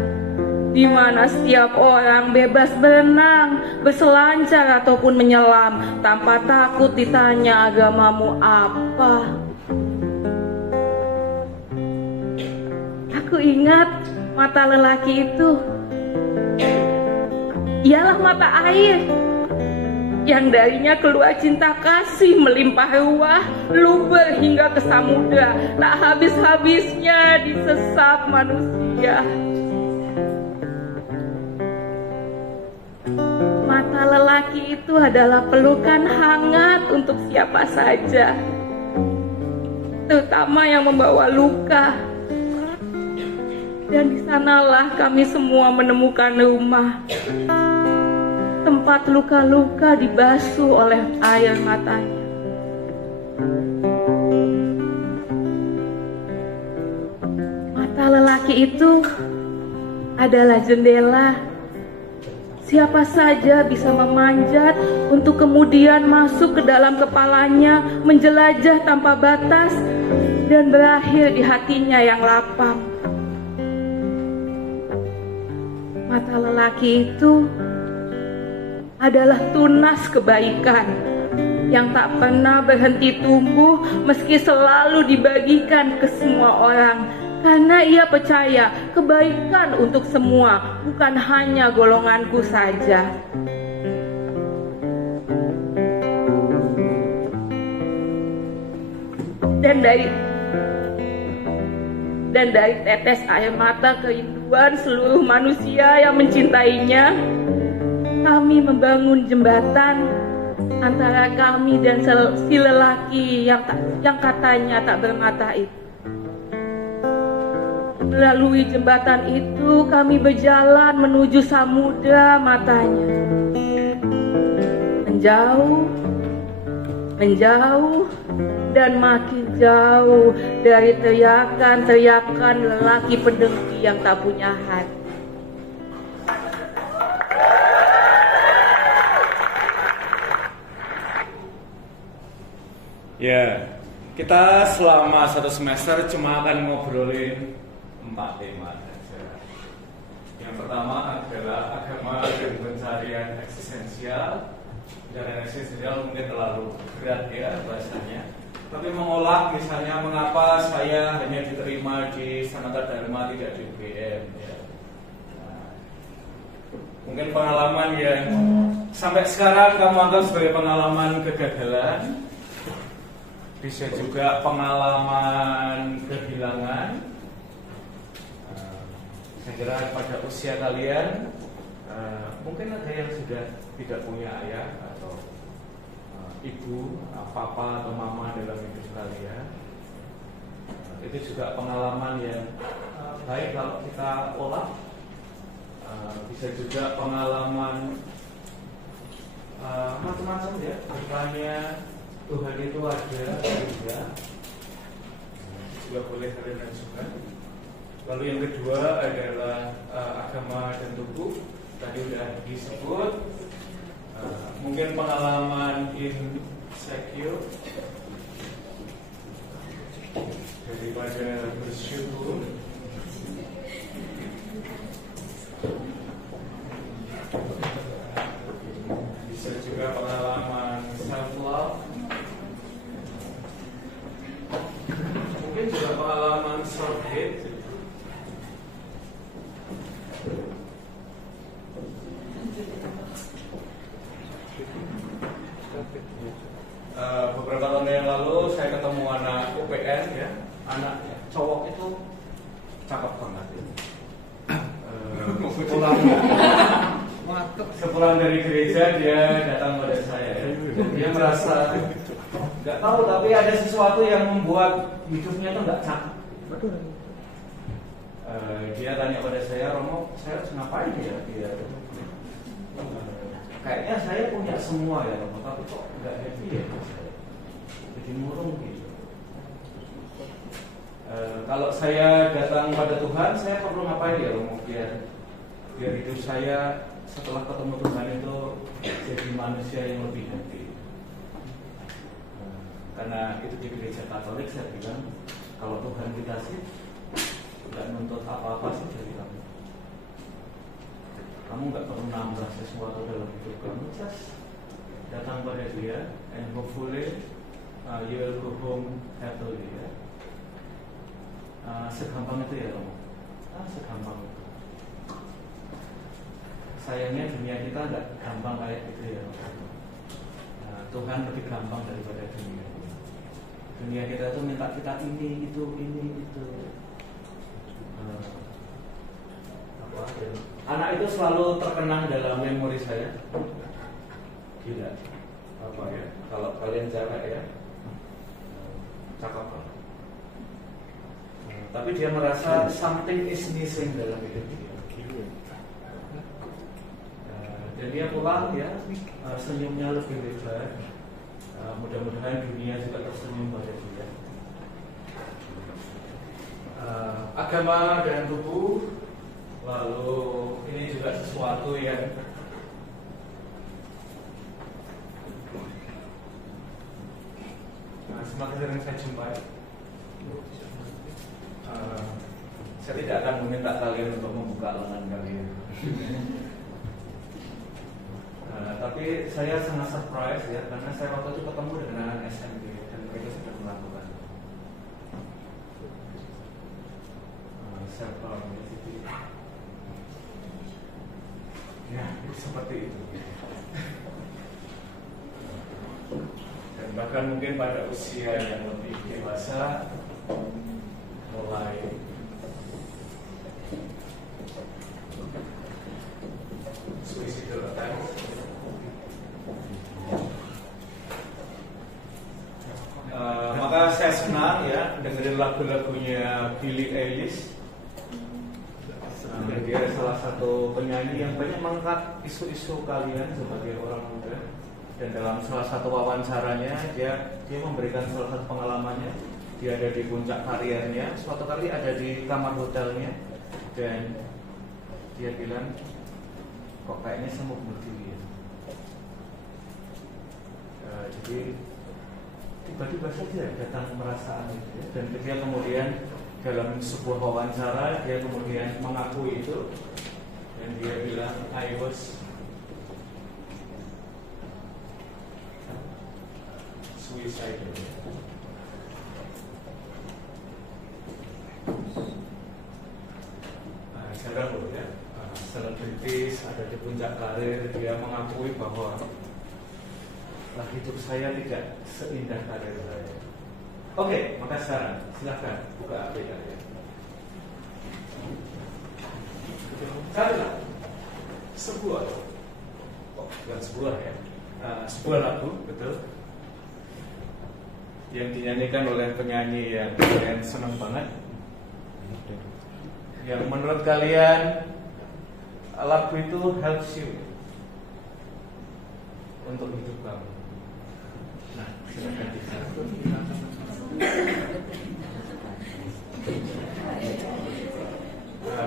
di mana setiap orang bebas berenang, berselancar ataupun menyelam tanpa takut ditanya agamamu apa. Aku ingat mata lelaki itu ialah mata air yang darinya keluar cinta kasih melimpah ruah, luber hingga ke samudra, tak habis-habisnya disesap manusia. Mata lelaki itu adalah pelukan hangat untuk siapa saja. terutama yang membawa luka. Dan di sanalah kami semua menemukan rumah, tempat luka-luka dibasuh oleh air matanya. Mata lelaki itu adalah jendela. Siapa saja bisa memanjat untuk kemudian masuk ke dalam kepalanya, menjelajah tanpa batas, dan berakhir di hatinya yang lapang. Mata lelaki itu adalah tunas kebaikan yang tak pernah berhenti tumbuh meski selalu dibagikan ke semua orang. Karena ia percaya kebaikan untuk semua, bukan hanya golonganku saja. Dan dari tetes air mata kerinduan seluruh manusia yang mencintainya, kami membangun jembatan antara kami dan si lelaki yang katanya tak bermata itu. Melalui jembatan itu kami berjalan menuju samudra matanya. Menjauh, menjauh, dan makin jauh dari teriakan-teriakan lelaki pendengki yang tak punya hati. Ya, kita selama 1 semester cuma akan ngobrolin 4 tema saja. Yang pertama adalah agama dan pencarian eksistensial. Pencarian eksistensial mungkin terlalu berat ya bahasanya. Tapi mengolah misalnya mengapa saya hanya diterima di Sanata Dharma tidak di UGM ya. Nah, mungkin pengalaman yang sampai sekarang kamu anggap sebagai pengalaman kegagalan. Bisa juga pengalaman kehilangan. Saya kira pada usia kalian mungkin ada yang sudah tidak punya ayah atau ibu, papa atau mama dalam hidup kalian. Itu juga pengalaman yang baik kalau kita olah. Bisa juga pengalaman macam-macam ya. Bertanya Tuhan itu ada, tidak. Juga boleh kalian ajukan. Lalu yang kedua adalah agama dan tubuh. Tadi sudah disebut. Mungkin pengalaman insecure daripada bersyukur. Bisa juga pengalaman self love. Mungkin juga pengalaman self hate. Beberapa tahun yang lalu saya ketemu anak UPN ya, anak cowok itu cakep banget ya. Sepulang dari gereja dia datang pada saya ya. Dia merasa nggak tahu tapi ada sesuatu yang membuat hidupnya tuh nggak cakep. Dia tanya pada saya, Romo, saya harus ngapain ya? Kayaknya saya punya semua ya Romo, tapi kok nggak happy ya? Jadi murung gitu. Kalau saya datang pada Tuhan, saya perlu ngapain ya Romo biar hidup saya setelah ketemu Tuhan itu jadi manusia yang lebih happy. Karena itu di gereja Katolik saya bilang kalau Tuhan kita sih nggak nuntut apa-apa sih dari kamu. Kamu nggak perlu nambah sesuatu dalam hidup kamu, just datang pada Dia, and hopefully you will go home happily ya. Segampang itu ya kamu, segampang itu. Sayangnya dunia kita nggak gampang kayak gitu ya. Tuhan lebih gampang daripada dunia. Dunia kita tuh minta kita ini itu. Anak itu selalu terkenang dalam memori saya. Gila, apa ya? Kalau kalian cewek ya, cakep banget. tapi dia merasa something is missing dalam hidup dia. Dan dia pulang ya, senyumnya lebih lebar. Mudah-mudahan dunia juga tersenyum pada dia. Agama dan tubuh, lalu ini juga sesuatu yang semakin sering saya jumpai. Saya tidak akan meminta kalian untuk membuka lengan kalian. Tapi saya sangat surprise ya, karena saya waktu itu ketemu dengan anak SMP dan mereka sudah melakukan self-identity. Ya, seperti itu. Dan bahkan mungkin pada usia yang lebih dewasa mulai suicidal attacks. Maka saya senang ya dengerin lagu-lagunya Billie Eilish. Dia salah satu penyanyi yang banyak mengangkat isu-isu kalian sebagai orang muda. Dan dalam salah satu wawancaranya dia memberikan salah satu pengalamannya. Dia ada di puncak karirnya. Suatu kali ada di kamar hotelnya dan dia bilang, kok kayaknya saya mau bunuh diri ya. Jadi tiba-tiba saja datang perasaan itu ya. Dan dia kemudian dalam sebuah wawancara dia kemudian mengakui itu dan dia bilang I was suicidal. Jarang loh ya, selebritis ada di puncak karir dia mengakui bahwa hidup saya tidak seindah karir saya. Oke, maka sekarang silahkan buka HP kalian. Carilah sebuah, bukan sebuah ya, sebuah lagu betul yang dinyanyikan oleh penyanyi yang kalian senang banget, yang menurut kalian lagu itu helps you untuk hidup kamu. Nah, silakan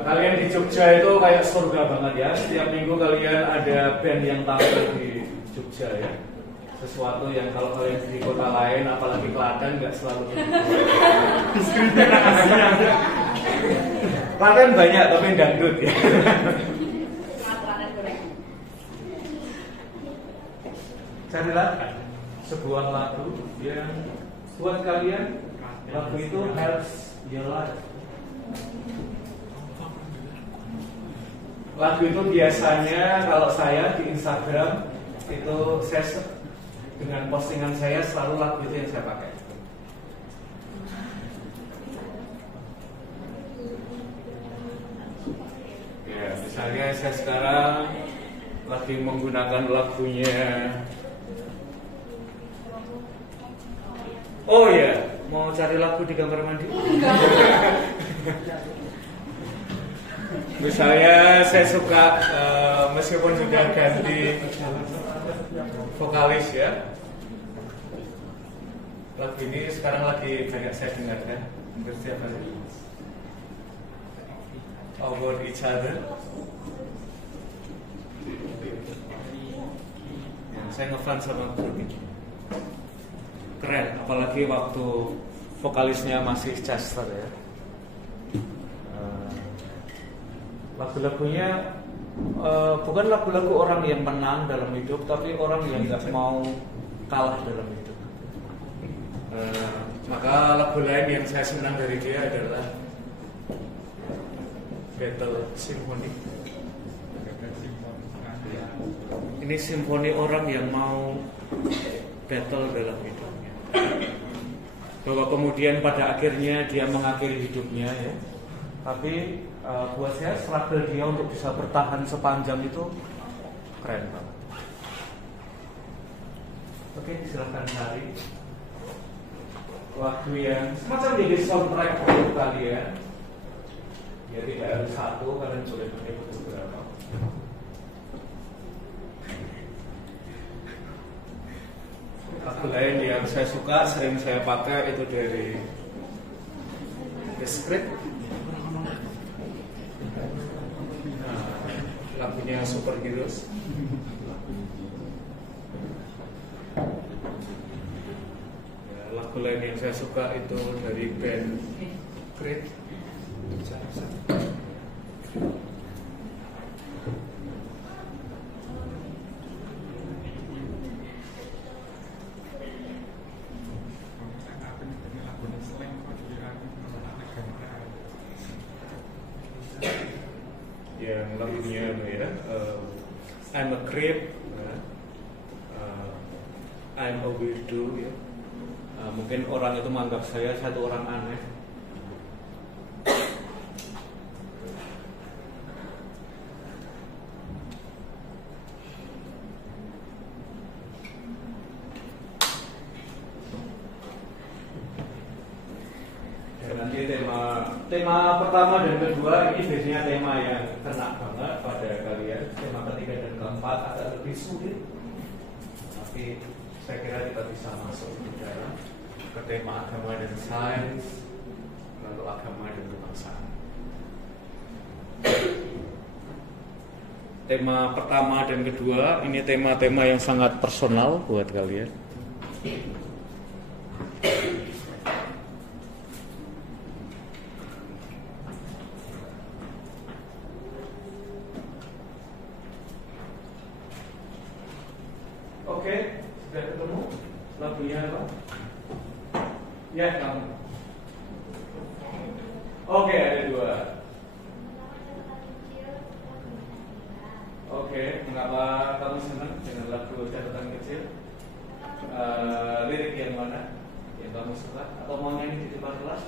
kalian di Jogja itu kayak surga banget ya. Setiap minggu kalian ada band yang tampil di Jogja ya. Sesuatu yang kalau kalian di kota lain, apalagi Klaten, nggak selalu begitu. Klaten banyak tapi dangdut ya. Carilah sebuah lagu yang buat kalian, lagu itu helps your life. Lagu itu biasanya kalau saya di Instagram itu saya dengan postingan saya selalu lagu itu yang saya pakai. Ya, misalnya saya sekarang lagi menggunakan lagunya. Oh ya, mau cari lagu di kamar mandi? Misalnya saya suka meskipun sudah ganti vokalis ya, lagu ini sekarang lagi banyak saya dengarkan hampir setiap hari. About Each Other. Ya, saya ngefans sama grup ini. Keren, apalagi waktu vokalisnya masih Chester ya. Lagu-lagunya bukan lagu-lagu orang yang menang dalam hidup, tapi orang yang nggak mau kalah dalam hidup. Maka lagu lain yang saya senang dari dia adalah Battle Symphony. Ini simfoni orang yang mau battle dalam hidupnya, bahwa kemudian pada akhirnya dia mengakhiri hidupnya ya. Tapi buat saya struggle dia untuk bisa bertahan sepanjang itu keren banget. Oke, silahkan cari. lagu yang semacam jadi soundtrack untuk kalian. Ya tidak harus satu, kalian boleh mengikut beberapa. Lagu lain yang saya suka, sering saya pakai itu dari The Script. Lagunya Superheroes. Ya, lagu lain yang saya suka itu dari band Creed. Yang lagunya apa ya? I'm a creep, I'm a weirdo ya. Mungkin orang itu menganggap saya satu orang aneh. Dan nanti tema pertama dan kedua ini biasanya tema yang kena banget pada kalian. Tema ketiga dan keempat agak lebih sulit, tapi saya kira kita bisa masuk ke tema agama dan sains, lalu agama dan kebangsaan. Tema pertama dan kedua ini tema-tema yang sangat personal buat kalian. Oke, sudah ketemu lagunya apa? Ya, kamu. Oke, ada dua. Oke, mengapa kamu senang dengan lagu Catatan Kecil? Lirik yang mana yang kamu suka? Atau mau nyanyi di depan kelas?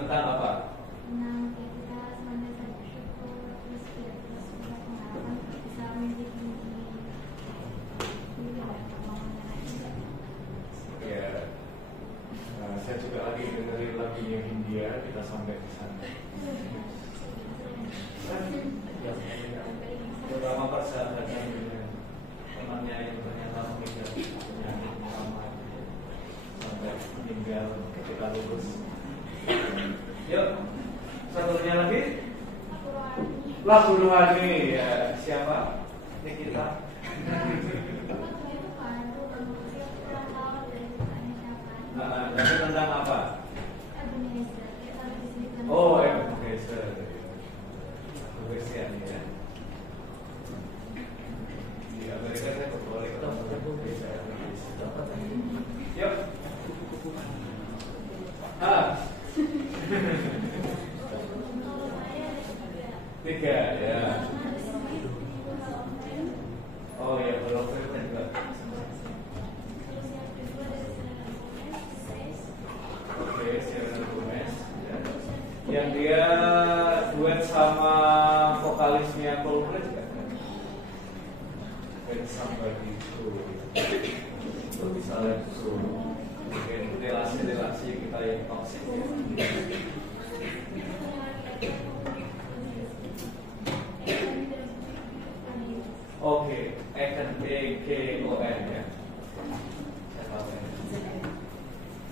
Tentang apa? Saya juga lagi dengerin lagunya Hindia, kita sampai di sana. Beberapa persahabatan dengan temannya yang ternyata meninggal penyakit lama sampai meninggal ketika lulus. Yuk, satunya lagi. Lagu rohani ya, siapa? Nikita. Nanti tentang apa? Oh, Ebenezer. Kebersihan ya. Di Amerika saya boleh ketemu Ebenezer. Yuk. Tiga ya. Oh ya, belum juga. Yang dia duet sama vokalisnya Coldplay juga kan? Somebody to bisa lihat mungkin relasi-relasi kita yang toxic ya. Oke, EKON ya.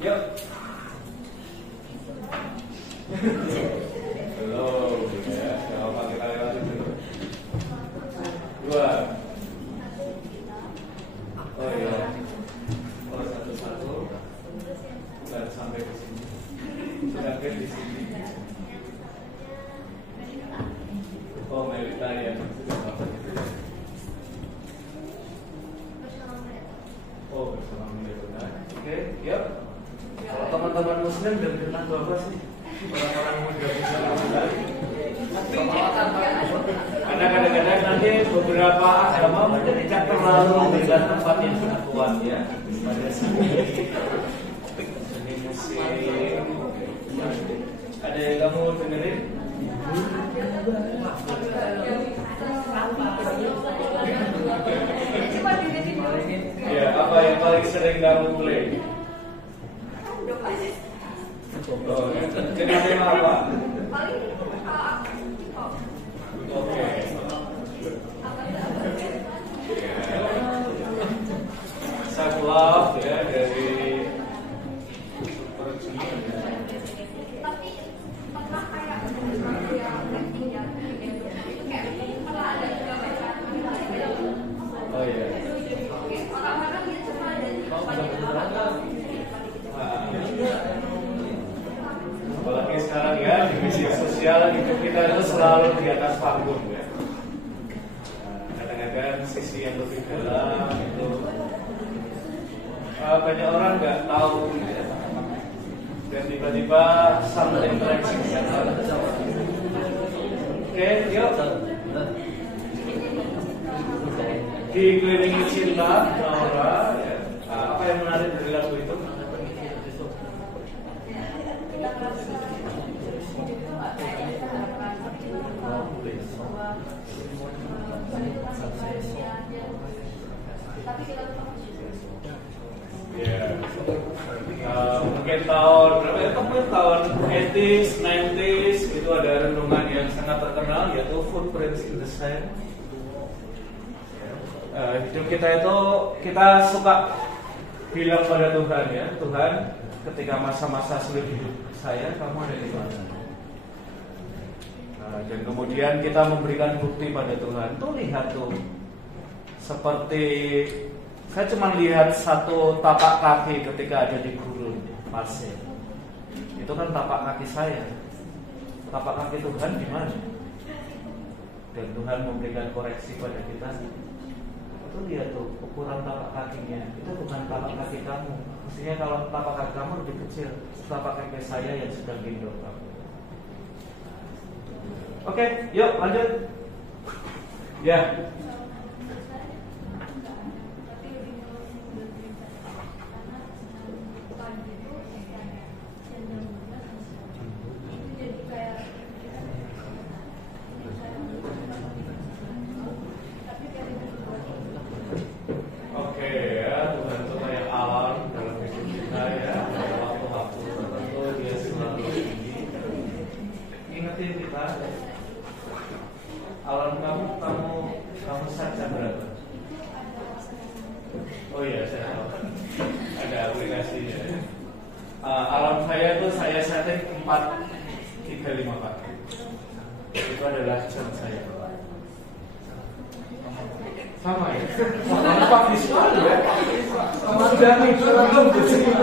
Yuk. Belum ya, coba kita lewati dulu. Dua. Oh iya. Oh satu-satu. Dan sampai ke sini. Sudah ke di sini. Oh Melita ya. Oh bersama Melita. Oke, yuk. Kalau teman-teman Muslim dan kenal apa sih? Orang-orang muda bisa karena kadang-kadang nanti beberapa agama tidak terlalu memberikan tempat yang sangat kuat ya pada seni musik. Ada yang kamu dengerin? Ya, apa yang paling sering kamu play? Oh, tema apa? Oke. Self love ya dari oh iya. Apalagi sekarang ya di media sosial hidup kita itu selalu di atas panggung ya. Kadang-kadang sisi yang lebih dalam itu banyak orang nggak tahu ya. Dan tiba-tiba something breaks. Oke, yuk. Dikelilingi cinta, Laura. Ya. Apa yang menarik dari lagu itu? Mungkin tahun berapa ya? Mungkin tahun 80s, 90s itu ada renungan yang sangat terkenal yaitu Footprints in the Sand. Hidup kita itu kita suka bilang pada Tuhan ya, Tuhan, ketika masa-masa sulit hidup saya, kamu ada di mana? Dan kemudian kita memberikan bukti pada Tuhan. Tuh lihat tuh, seperti saya cuma lihat satu tapak kaki ketika ada di gurun pasir. Itu kan tapak kaki saya. Tapak kaki Tuhan di mana? Dan Tuhan memberikan koreksi pada kita. Itu lihat tuh ukuran tapak kakinya. Itu bukan tapak kaki kamu. Mestinya kalau tapak kaki kamu lebih kecil, tapak kaki saya yang sedang gendong kamu. Oke, yuk lanjut. Ya. Alam kamu saja berapa? Oh iya, saya tahu. Ada aplikasinya. Alam saya tuh saya setting 4-3-5 Pak. Itu adalah jam saya. Sama ya? Sama pagi sekali ya? Sudah nih, belum kesini.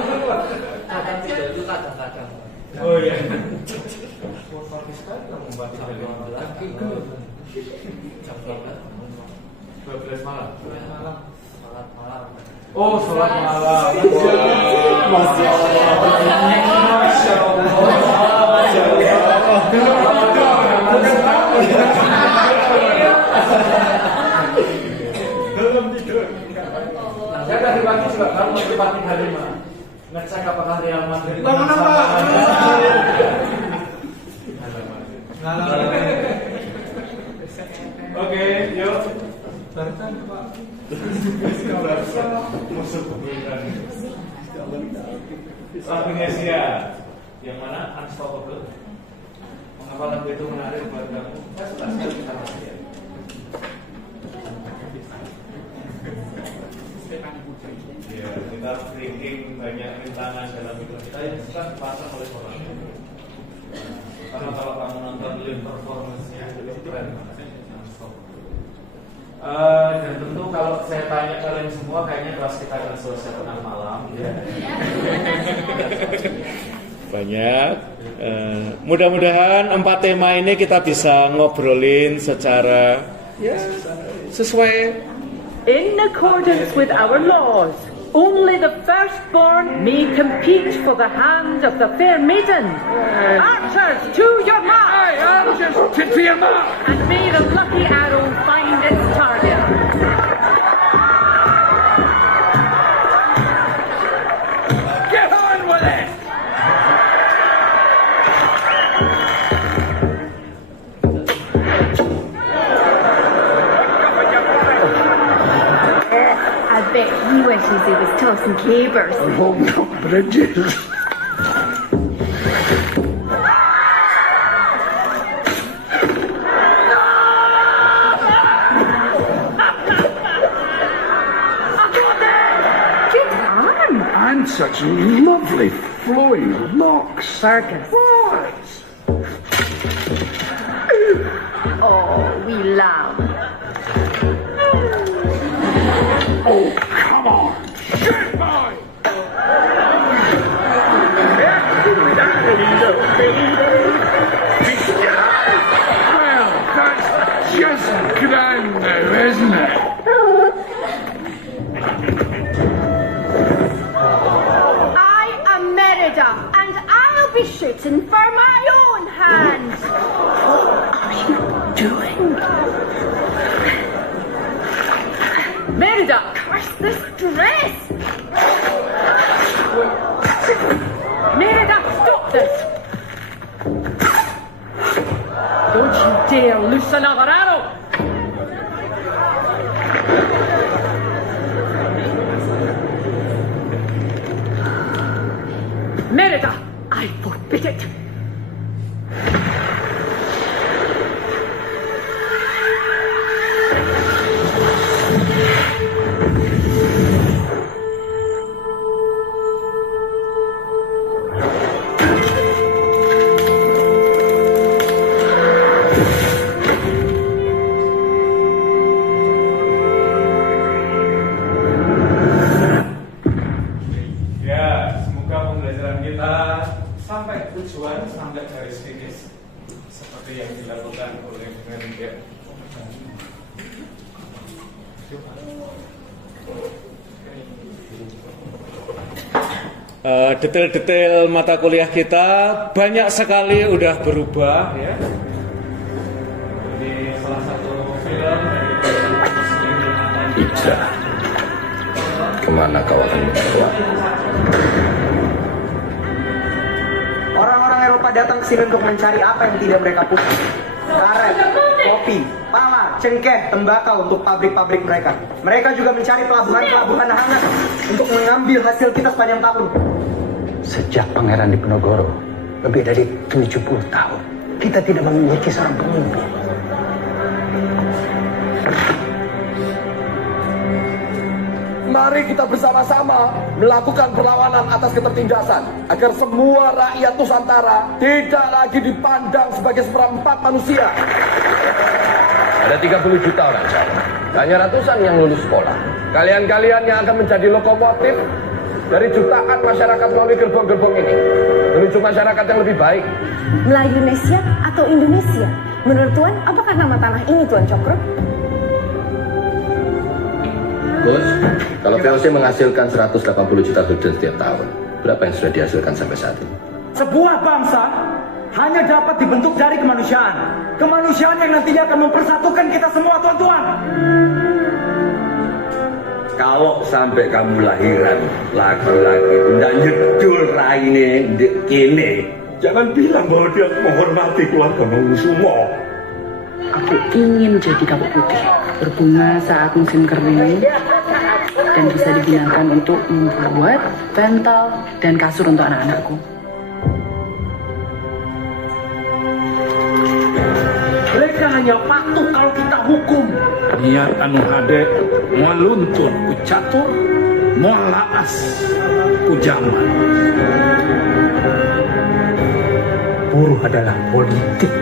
Kadang tidak itu kadang-kadang. Oh iya. Pagi sekali kamu membaca lagi. Jam berapa? 12 malam. Salat malam. Oh, salat malam. Masya Allah. Masya Belum tidur. Saya tadi pagi juga baru mau cepat 35. Ngecek apakah Real Madrid. Bangun apa? Oke, yuk. Barkan Pak. Musuh kebaikan. Lagunya Sia. Yang mana? Unstoppable. Mengapa lagu itu menarik buat kamu? Saya suka sekali sama Sia. Ya, kita breaking banyak rintangan dalam hidup kita yang suka dipasang oleh orang. Karena kalau kamu nonton live performance-nya itu keren banget. Dan tentu kalau saya tanya kalian semua, kayaknya kelas kita akan selesai tengah malam ya. Banyak. Mudah-mudahan 4 tema ini kita bisa ngobrolin secara sesuai. In accordance with our laws, only the firstborn may compete for the hand of the fair maiden. Archers, to your mark! Archers, to your mark! And may the lucky arrow find its target. Get on with it! I bet and keepers. Oh, no, bridges. And such lovely flowing locks. Circus. What? Oh, we love. Oh, come on. Shit, boy. Well, that's just grand now, isn't it? And I'll be shooting for my own hand. What are you doing? Merida, curse this dress! Merida, stop this! Don't you dare loose another arrow! Merida, I forbid it. Sampai tujuan, sampai garis finish seperti yang dilakukan oleh Melinda. Detail-detail mata kuliah kita banyak sekali udah berubah ya. Ini salah satu film dari Ija, kemana kau akan membawa? Orang-orang Eropa datang ke sini untuk mencari apa yang tidak mereka punya. Karet, kopi, pala, cengkeh, tembakau untuk pabrik-pabrik mereka. Mereka juga mencari pelabuhan-pelabuhan hangat untuk mengambil hasil kita sepanjang tahun. Sejak Pangeran Diponegoro, lebih dari 70 tahun, kita tidak memiliki seorang pemimpin. Mari kita bersama-sama melakukan perlawanan atas ketertindasan agar semua rakyat Nusantara tidak lagi dipandang sebagai seperempat manusia. Ada 30 juta orang Jawa, hanya ratusan yang lulus sekolah. Kalian-kalian yang akan menjadi lokomotif dari jutaan masyarakat melalui gerbong-gerbong ini menuju masyarakat yang lebih baik. Melayu-nesia atau Indonesia? Menurut Tuan, apakah nama tanah ini, Tuan Cokro? Gus, kalau VOC menghasilkan 180 juta gulden setiap tahun, berapa yang sudah dihasilkan sampai saat ini? Sebuah bangsa hanya dapat dibentuk dari kemanusiaan. Kemanusiaan yang nantinya akan mempersatukan kita semua, tuan-tuan. Kalau sampai kamu lahiran laki-laki dan nyedul raine ndek kene, jangan bilang bahwa dia menghormati keluarga semua. Aku ingin jadi kapuk putih, berbunga saat musim kering, dan bisa digunakan untuk membuat bantal dan kasur untuk anak-anakku. Mereka hanya patuh kalau kita hukum. Niat anu hade, mau luntur ku catur, mau laas ku jaman. Buruh adalah politik.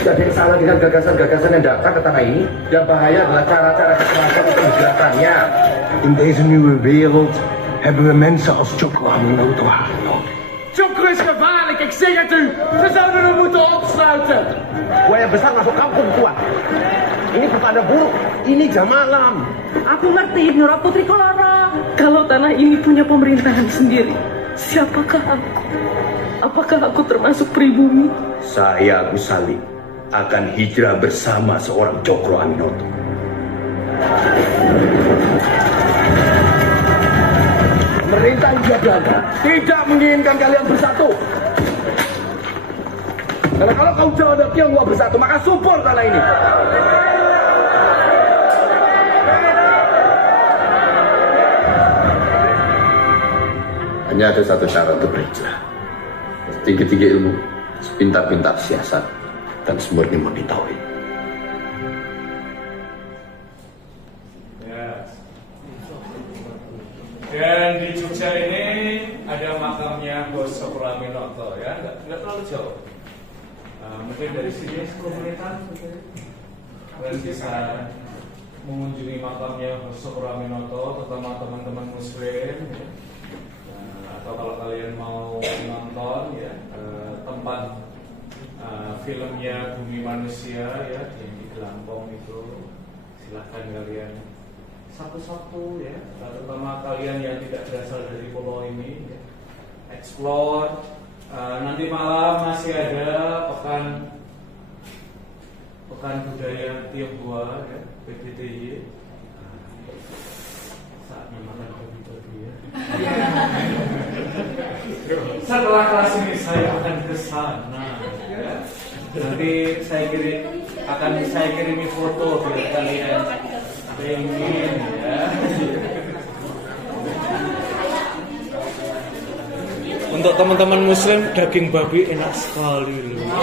Tidak ada yang salah dengan gagasan-gagasan yang datang ke tanah ini. Yang bahaya adalah cara-cara kekerasan untuk menggerakannya. In deze nieuwe wereld hebben we mensen als Cokro Aminoto nodig. Cokro is gevaarlijk, ik zeg het u. We zouden hem moeten opsluiten. Buaya besar masuk kampung, Tuan. Ini bukan ada buruk, ini jam malam. Aku ngerti, Nura Putri Kelora. Kalau tanah ini punya pemerintahan sendiri, siapakah aku? Apakah aku termasuk pribumi? Saya Agus Salim akan hijrah bersama seorang Cokro Aminoto. Pemerintah India Belanda tidak menginginkan kalian bersatu. Karena kalau kaum Jawa dan Tionghoa bersatu, maka subur tanah ini. Hanya ada satu cara untuk berhijrah. Tinggi-tinggi ilmu, sepintar-pintar siasat, dan semurni-murni tauhid. Ya. Dan di Jogja ini ada makamnya Bos Praminoto, ya, nggak terlalu jauh. Mungkin dari sini 10 menitan, kalian bisa mengunjungi makamnya Bos Praminoto, terutama teman-teman Muslim. Ya. Atau kalau kalian mau nonton, ya, tempat filmnya Bumi Manusia, ya, yang di Lampung itu, silahkan kalian satu-satu, ya, terutama kalian yang tidak berasal dari pulau ini, ya, explore. Nanti malam masih ada pekan budaya Tionghoa, ya, PBTY. Saatnya makan babi-babi, ya. Setelah kelas ini saya akan ke sana, ya. Nanti akan saya kirimi foto biar kalian pengen, ya. Untuk teman-teman Muslim, daging babi enak sekali loh.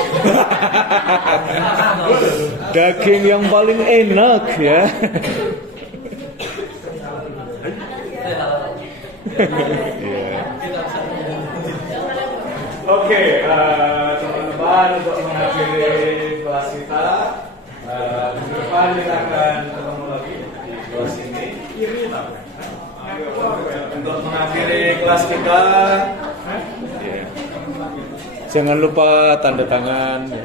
Daging yang paling enak, ya. Oke, teman-teman, untuk mengakhiri kelas kita, di depan kita akan ketemu lagi di kelas ini. Untuk mengakhiri kelas kita, jangan lupa tanda tangan, ya.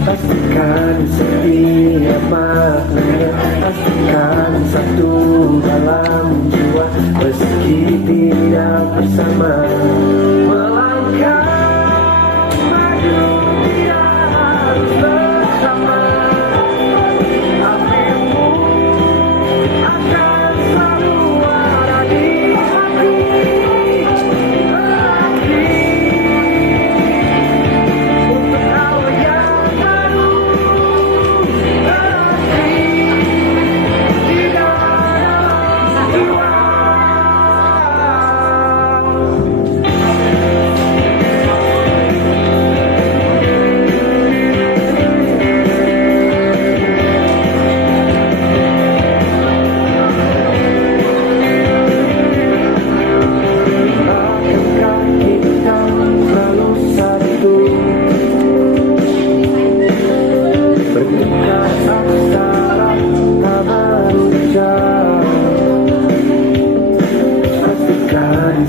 Pastikan setiap maknanya, pastikan satu dalam jiwa, meski tidak bersama. Melangkah maju tidak harus bersama. Apimu akan selalu ada di hati.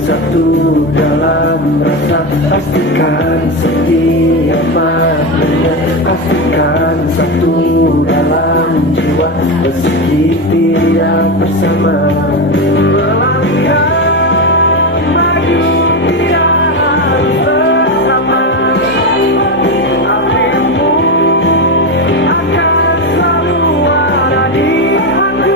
Satu dalam rasa, pastikan setiap maknanya, pastikan satu dalam jiwa, meski tidak bersama. Melangkah maju tidak harus bersama. Apimu akan selalu ada di hati.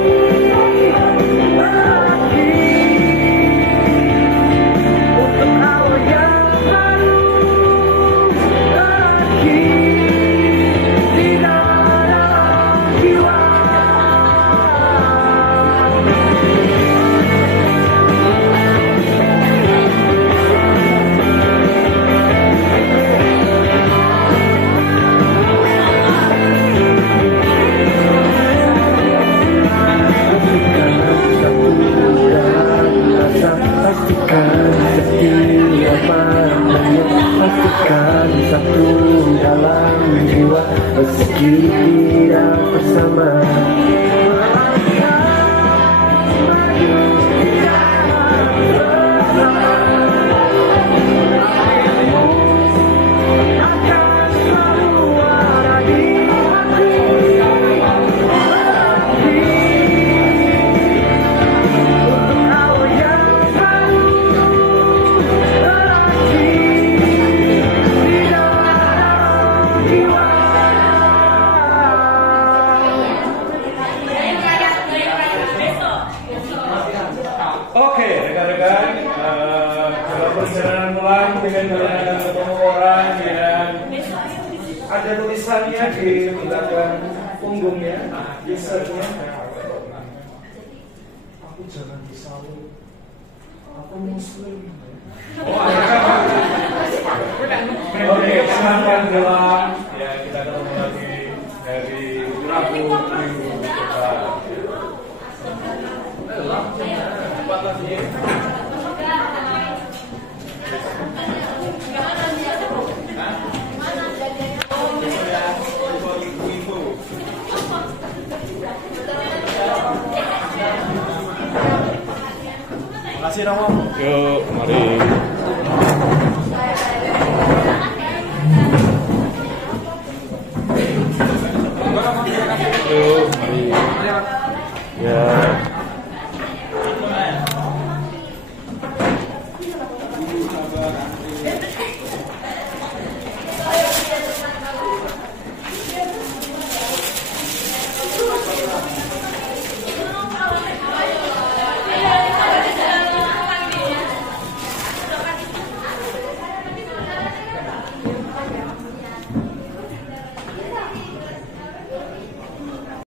pastikan satu dalam jiwa meski tidak bersama. Oke, rekan-rekan, dalam perjalanan pulang dengan kalian ketemu orang yang ada tulisannya di belakang punggungnya, di shirtnya. Aku jangan disalib, aku muslim. Oke, selamat pulang. Ya, kita ketemu lagi dari Rabu minggu depan. Makasih Romo. Yuk, mari.